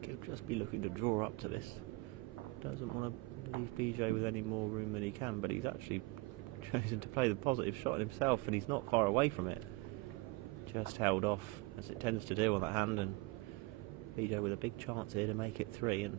He'll just be looking to draw up to this. Doesn't want to leave BJ with any more room than he can, but he's actually chosen to play the positive shot himself, and he's not far away from it. Just held off, as it tends to do on that hand, and BJ with a big chance here to make it three. And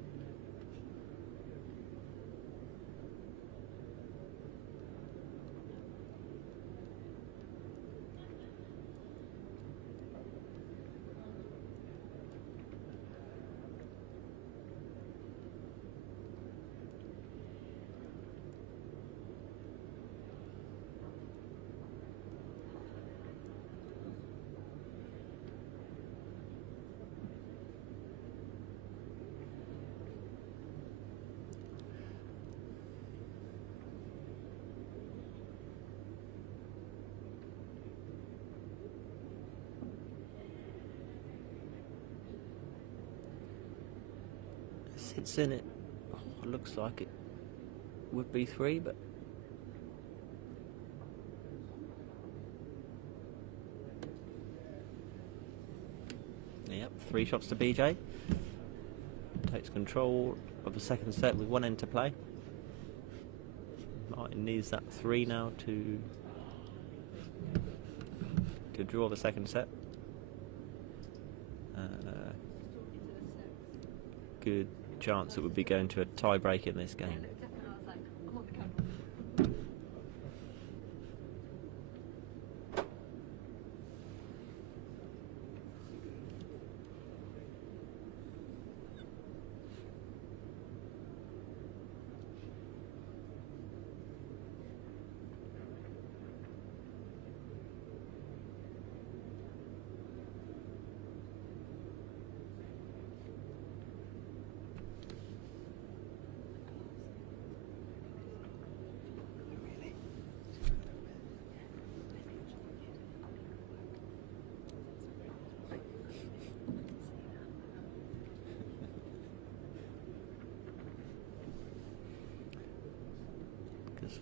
It's in it. Looks like it would be 3, but yep, 3 shots to BJ. Takes control of the second set with 1 end to play. Martin needs that 3 now to draw the second set. Good chance it would be going to a tie break in this game.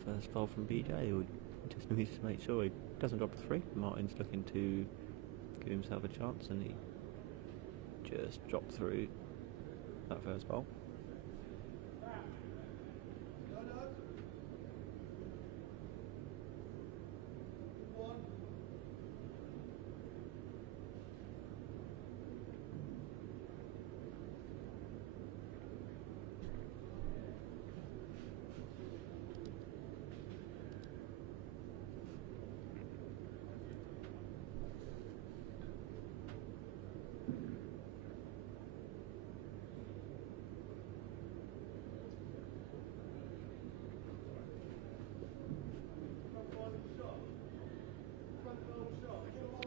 First ball from BJ, who just needs to make sure he doesn't drop a 3. Martin's looking to give himself a chance, and he just dropped through that first ball.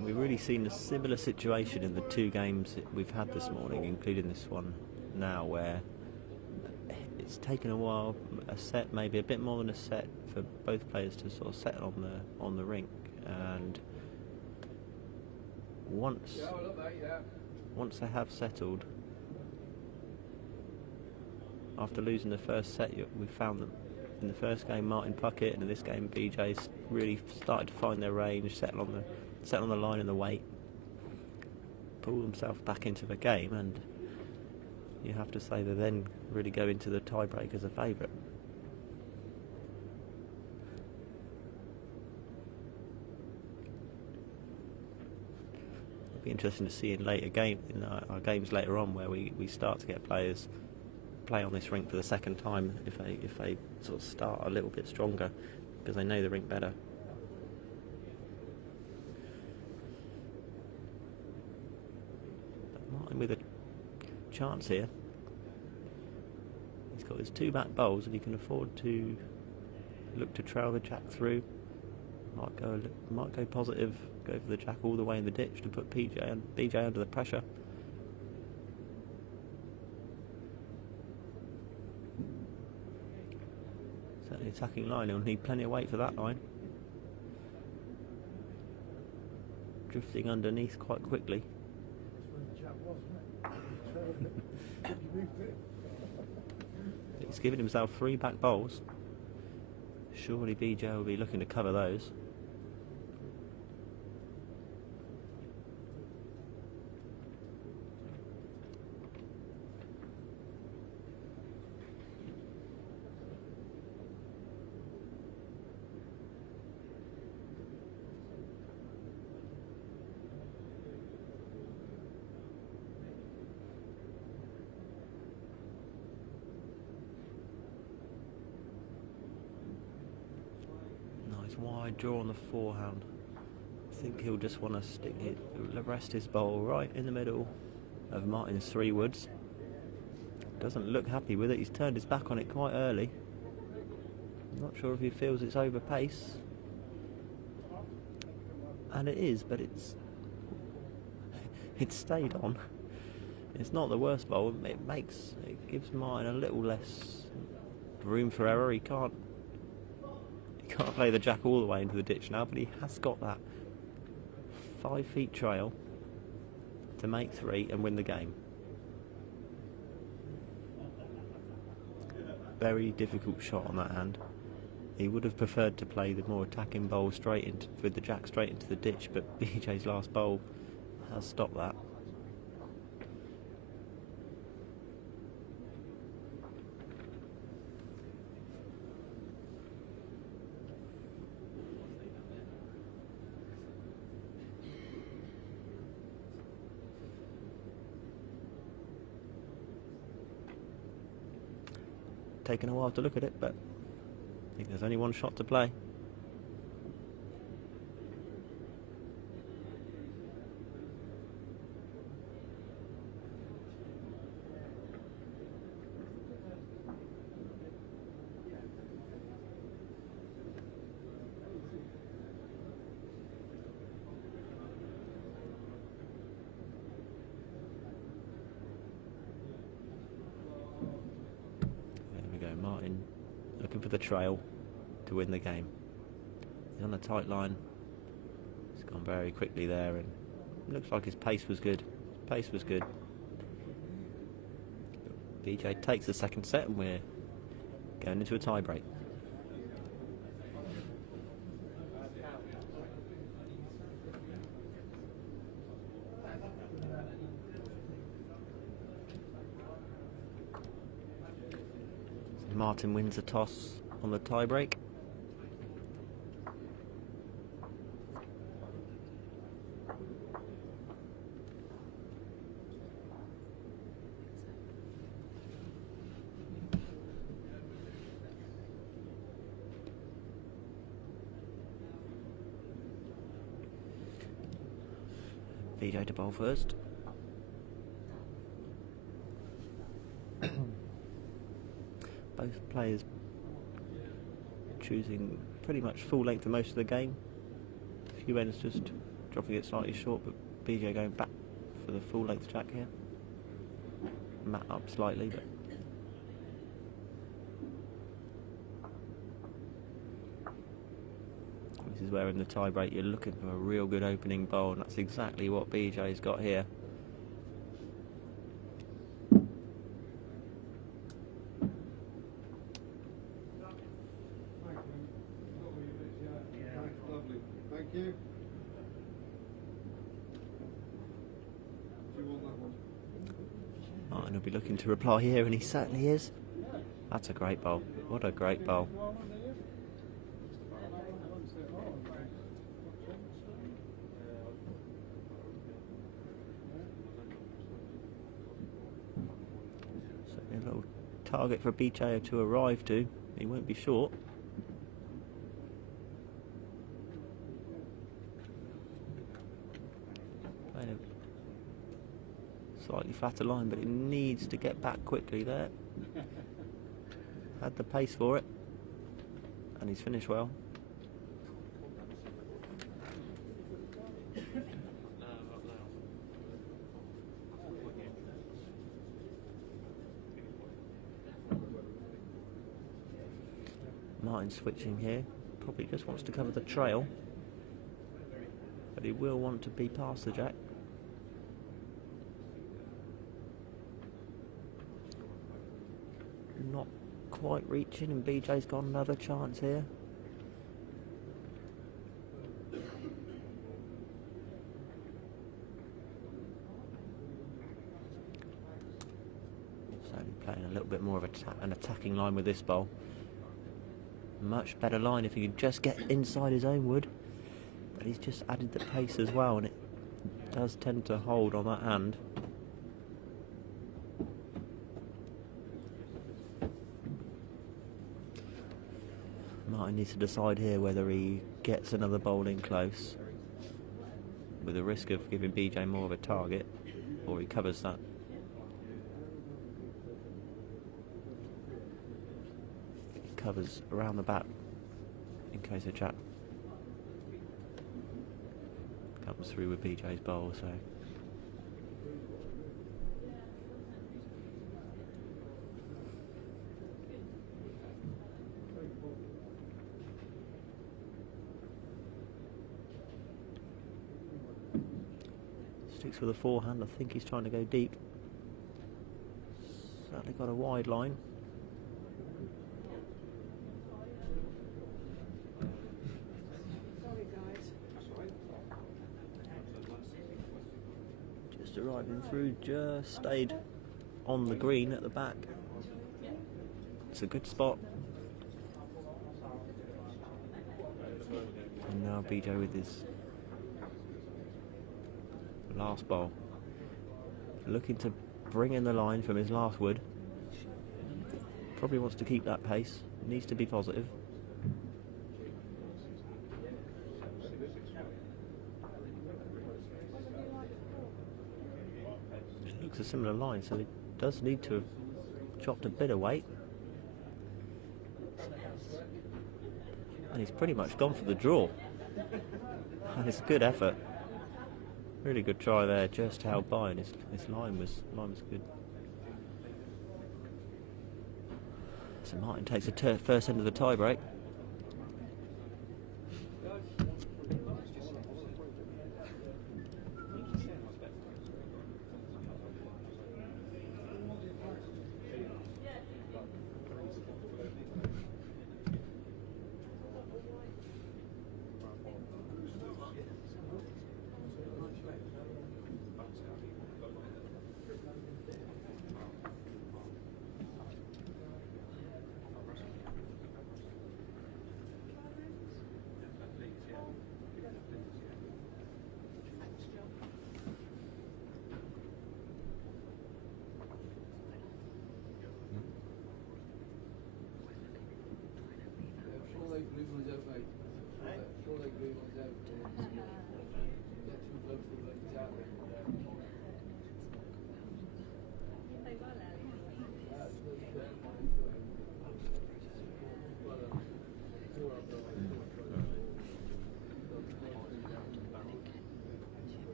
We've really seen a similar situation in the 2 games that we've had this morning, including this one now, where it's taken a while, a set, maybe a bit more than a set, for both players to sort of settle on the rink. And once they have settled, after losing the first set, we found them. In the first game, Martin Puckett, and in this game, BJ's really started to find their range, settle on the line and the weight, pull themselves back into the game, and you have to say they then really go into the tiebreak as a favourite. It'll be interesting to see in our games later on, where we start to get players play on this rink for the second time, if they sort of start a little bit stronger because they know the rink better. With a chance here. He's got his 2 back bowls, and he can afford to look to trail the jack through. Might go positive, go for the jack all the way in the ditch to put BJ under the pressure. Certainly attacking line, he'll need plenty of weight for that line. Drifting underneath quite quickly. He's given himself 3 back bowls. Surely BJ will be looking to cover those. Wide draw on the forehand. I think he'll just want to rest his bowl right in the middle of Martin's 3 woods. Doesn't look happy with it. He's turned his back on it quite early. I'm not sure if he feels it's over pace. And it is, but it's stayed on. It's not the worst bowl. It gives Martin a little less room for error. He can't play the jack all the way into the ditch now, but he has got that 5 feet trail to make 3 and win the game. very difficult shot on that hand. He would have preferred to play the more attacking bowl straight into, with the jack straight into the ditch, but BJ's last bowl has stopped that. Taken a while to look at it, but I think there's only one shot to play. Martin looking for the trail to win the game. He's on a tight line. He's gone very quickly there, and looks like his pace was good. Pace was good. But BJ takes the second set, and we're going into a tie break. Martin wins the toss on the tie break. BJ to bowl first. Both players choosing pretty much full length for most of the game. A few ends just dropping it slightly short, but BJ going back for the full length jack here. Matt up slightly, but this is where in the tie break you're looking for a real good opening bowl, and that's exactly what BJ's got here. Thank you. Do you want that one? Martin will be looking to reply here, and he certainly is. That's a great bowl. What a great bowl. Certainly a little target for BJ to arrive to. He won't be short. Slightly flatter line, but it needs to get back quickly there. Had the pace for it, and he's finished well. Martin switching here, probably just wants to cover the trail, but he will want to be past the jack. Not quite reaching, and BJ's got another chance here. Certainly playing a little bit more of an attacking line with this bowl. Much better line if he could just get inside his own wood, but he's just added the pace as well, and it does tend to hold on that hand. Martin needs to decide here whether he gets another bowl in close, with the risk of giving BJ more of a target, or he covers that. He covers around the back in case a jack comes through with BJ's bowl, so sticks with a forehand. I think he's trying to go deep. Certainly got a wide line. just arriving through, just stayed on the green at the back. It's a good spot. And now BJ with his last bowl, looking to bring in the line from his last wood. Probably wants to keep that pace, needs to be positive. It looks a similar line, so it does need to have chopped a bit of weight. And he's pretty much gone for the draw. And it's a good effort. Really good try there, just held by, and his line was good. So Martin takes the first end of the tie break.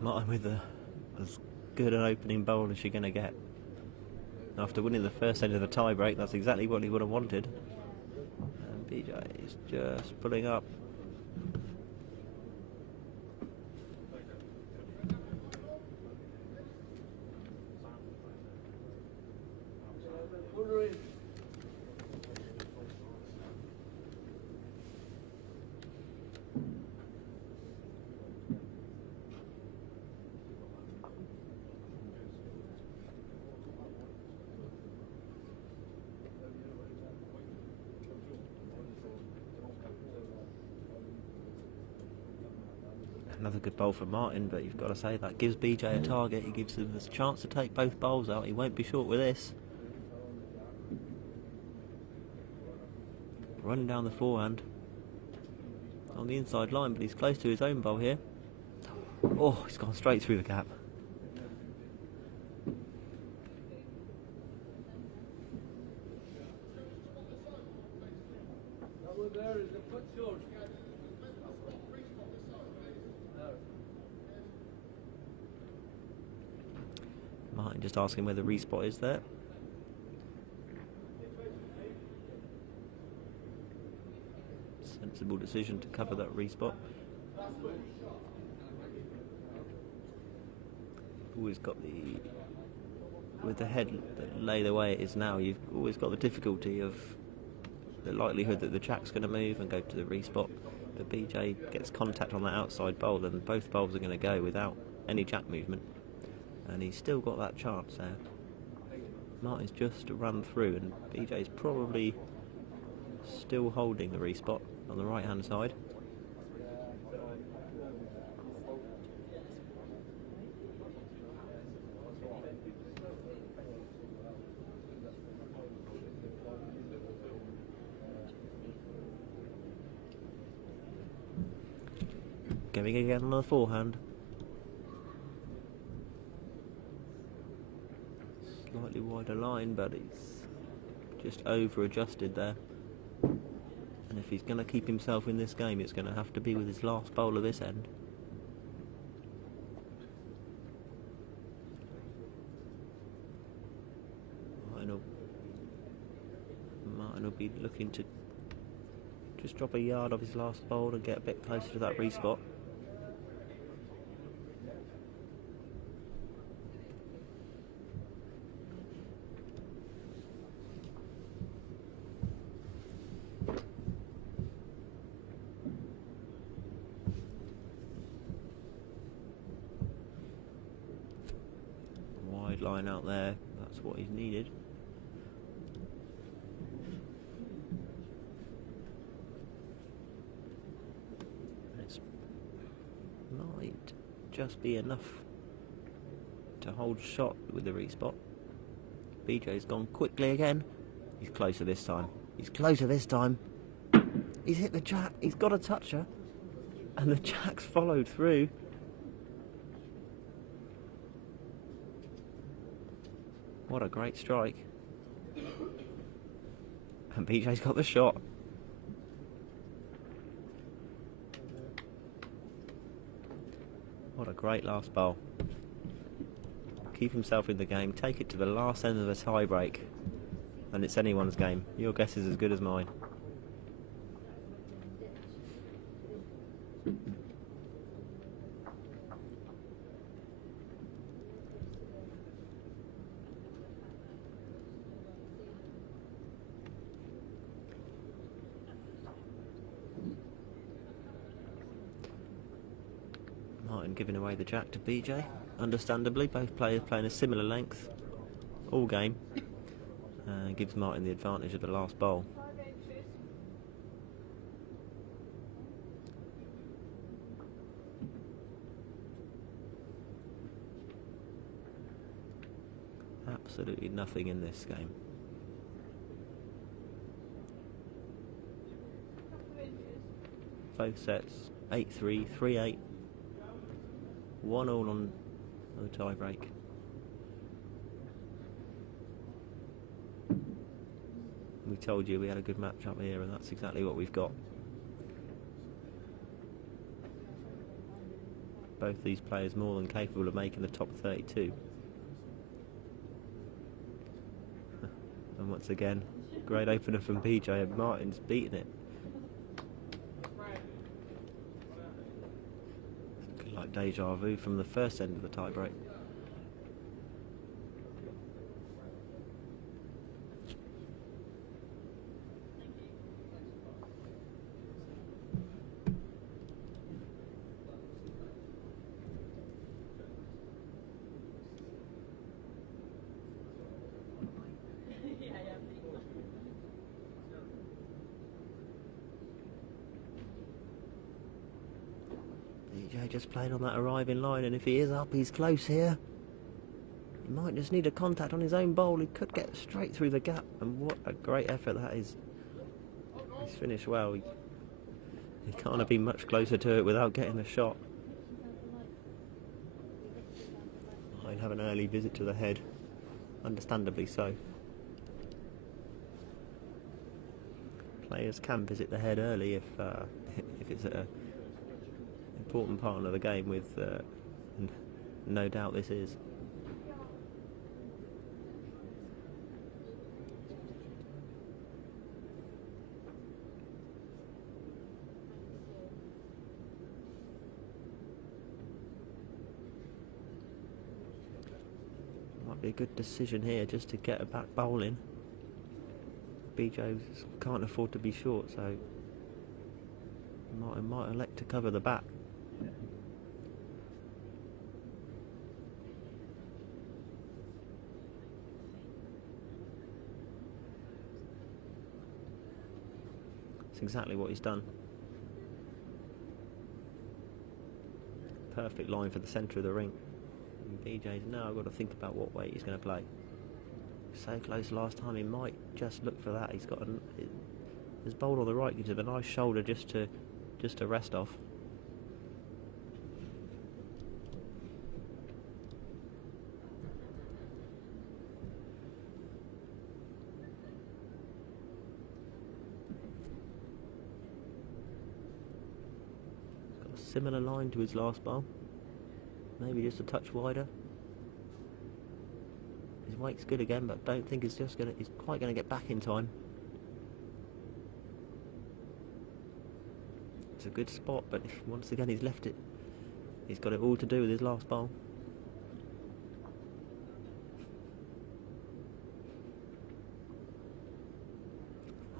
Martin with as good an opening bowl as you're going to get. After winning the first end of the tie break, that's exactly what he would have wanted. And BJ is just pulling up. Another good bowl from Martin, but you've got to say that gives BJ a target. He gives him a chance to take both bowls out. He won't be short with this. Running down the forehand on the inside line, but he's close to his own bowl here. Oh, he's gone straight through the gap. Martin just asking where the respot is there. Sensible decision to cover that respot. Always got with the head that lay the way it is now, you've always got the difficulty of the likelihood that the jack's going to move and go to the respot. But BJ gets contact on that outside bowl, then both bowls are going to go without any jack movement. And he's still got that chance there. Martin's just run through, and BJ's probably still holding the respot on the right hand side. Going again on the forehand. Slightly wider line, but he's just over adjusted there. And if he's going to keep himself in this game, it's going to have to be with his last bowl of this end. Martin will be looking to just drop a yard off his last bowl and get a bit closer to that respot. line out there. That's what he's needed. It might just be enough to hold shot with the respot. BJ's gone quickly again. He's closer this time. He's closer this time. He's hit the jack. He's got a toucher. And the jack's followed through. What a great strike. And BJ's got the shot. What a great last bowl. Keep himself in the game, take it to the last end of the tie break, and it's anyone's game. Your guess is as good as mine. Martin giving away the jack to BJ. Understandably, both players playing a similar length all game. Gives Martin the advantage of the last bowl. Absolutely nothing in this game. Both sets 8-3, 3-8. 1-all on the tie break. We told you we had a good match up here, and that's exactly what we've got. Both these players more than capable of making the top 32. And once again, great opener from BJ, and Martin's beaten it. It's like deja vu from the first end of the tie break. BJ just playing on that arriving line, and if he is up, he's close here. He might just need a contact on his own bowl. He could get straight through the gap, and what a great effort that is. He's finished well. He can't have been much closer to it without getting a shot. Might have an early visit to the head, understandably so. Players can visit the head early if it's an important part of the game, with no doubt this is. Might be a good decision here just to get a back bowl in. BJ can't afford to be short, so Martin might elect to cover the bat. It's exactly what he's done. Perfect line for the centre of the ring. And BJ's now got to think about what weight he's going to play. So close last time, he might just look for that. He's got his bowl on the right gives him a nice shoulder just to rest off. Got a similar line to his last bowl, maybe just a touch wider. His weight's good again, but don't think he's quite going to get back in time. It's a good spot, but once again he's left it. He's got it all to do with his last bowl.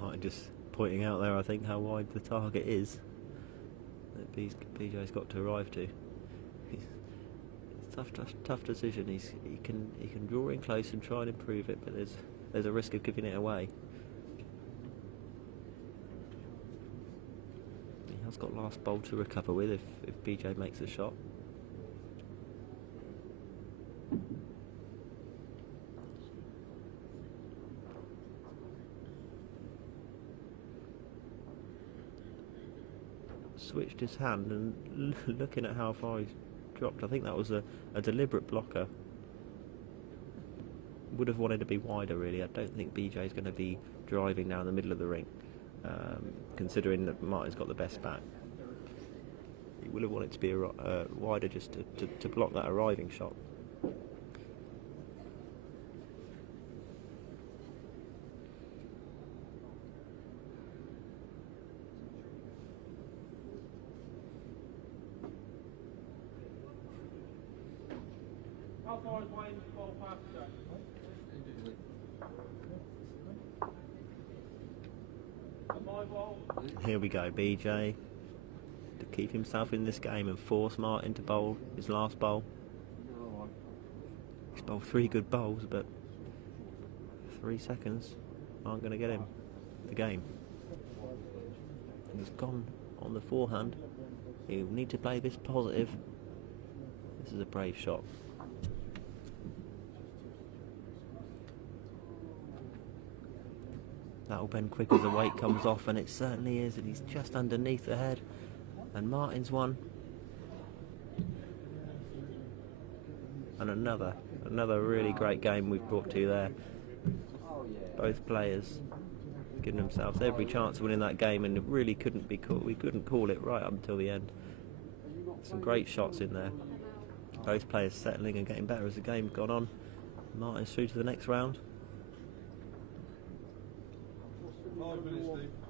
I'm just pointing out there, I think, how wide the target is that BJ's got to arrive to. He's Tough decision. He can draw in close and try and improve it, but there's a risk of giving it away. He has got last bowl to recover with if BJ makes a shot. Switched his hand, and looking at how far he's dropped, I think that was a deliberate blocker. Would have wanted to be wider, really. I don't think BJ's going to be driving down the middle of the ring, considering that Martin's got the best bat. He would have wanted to be wider just to block that arriving shot. How far is Wayne's ball past that? And my ball? Here we go, BJ to keep himself in this game and force Martin to bowl his last bowl. He's bowled 3 good bowls, but 3 seconds aren't going to get him the game. And he's gone on the forehand. He'll need to play this positive. This is a brave shot. That'll bend quick as the weight comes off, and it certainly is, and he's just underneath the head. And Martin's won. And another really great game we've brought to you there. Both players giving themselves every chance of winning that game, and it really couldn't be called. We couldn't call it right up until the end. Some great shots in there. Both players settling and getting better as the game's gone on. Martin's through to the next round. 5 minutes, Steve.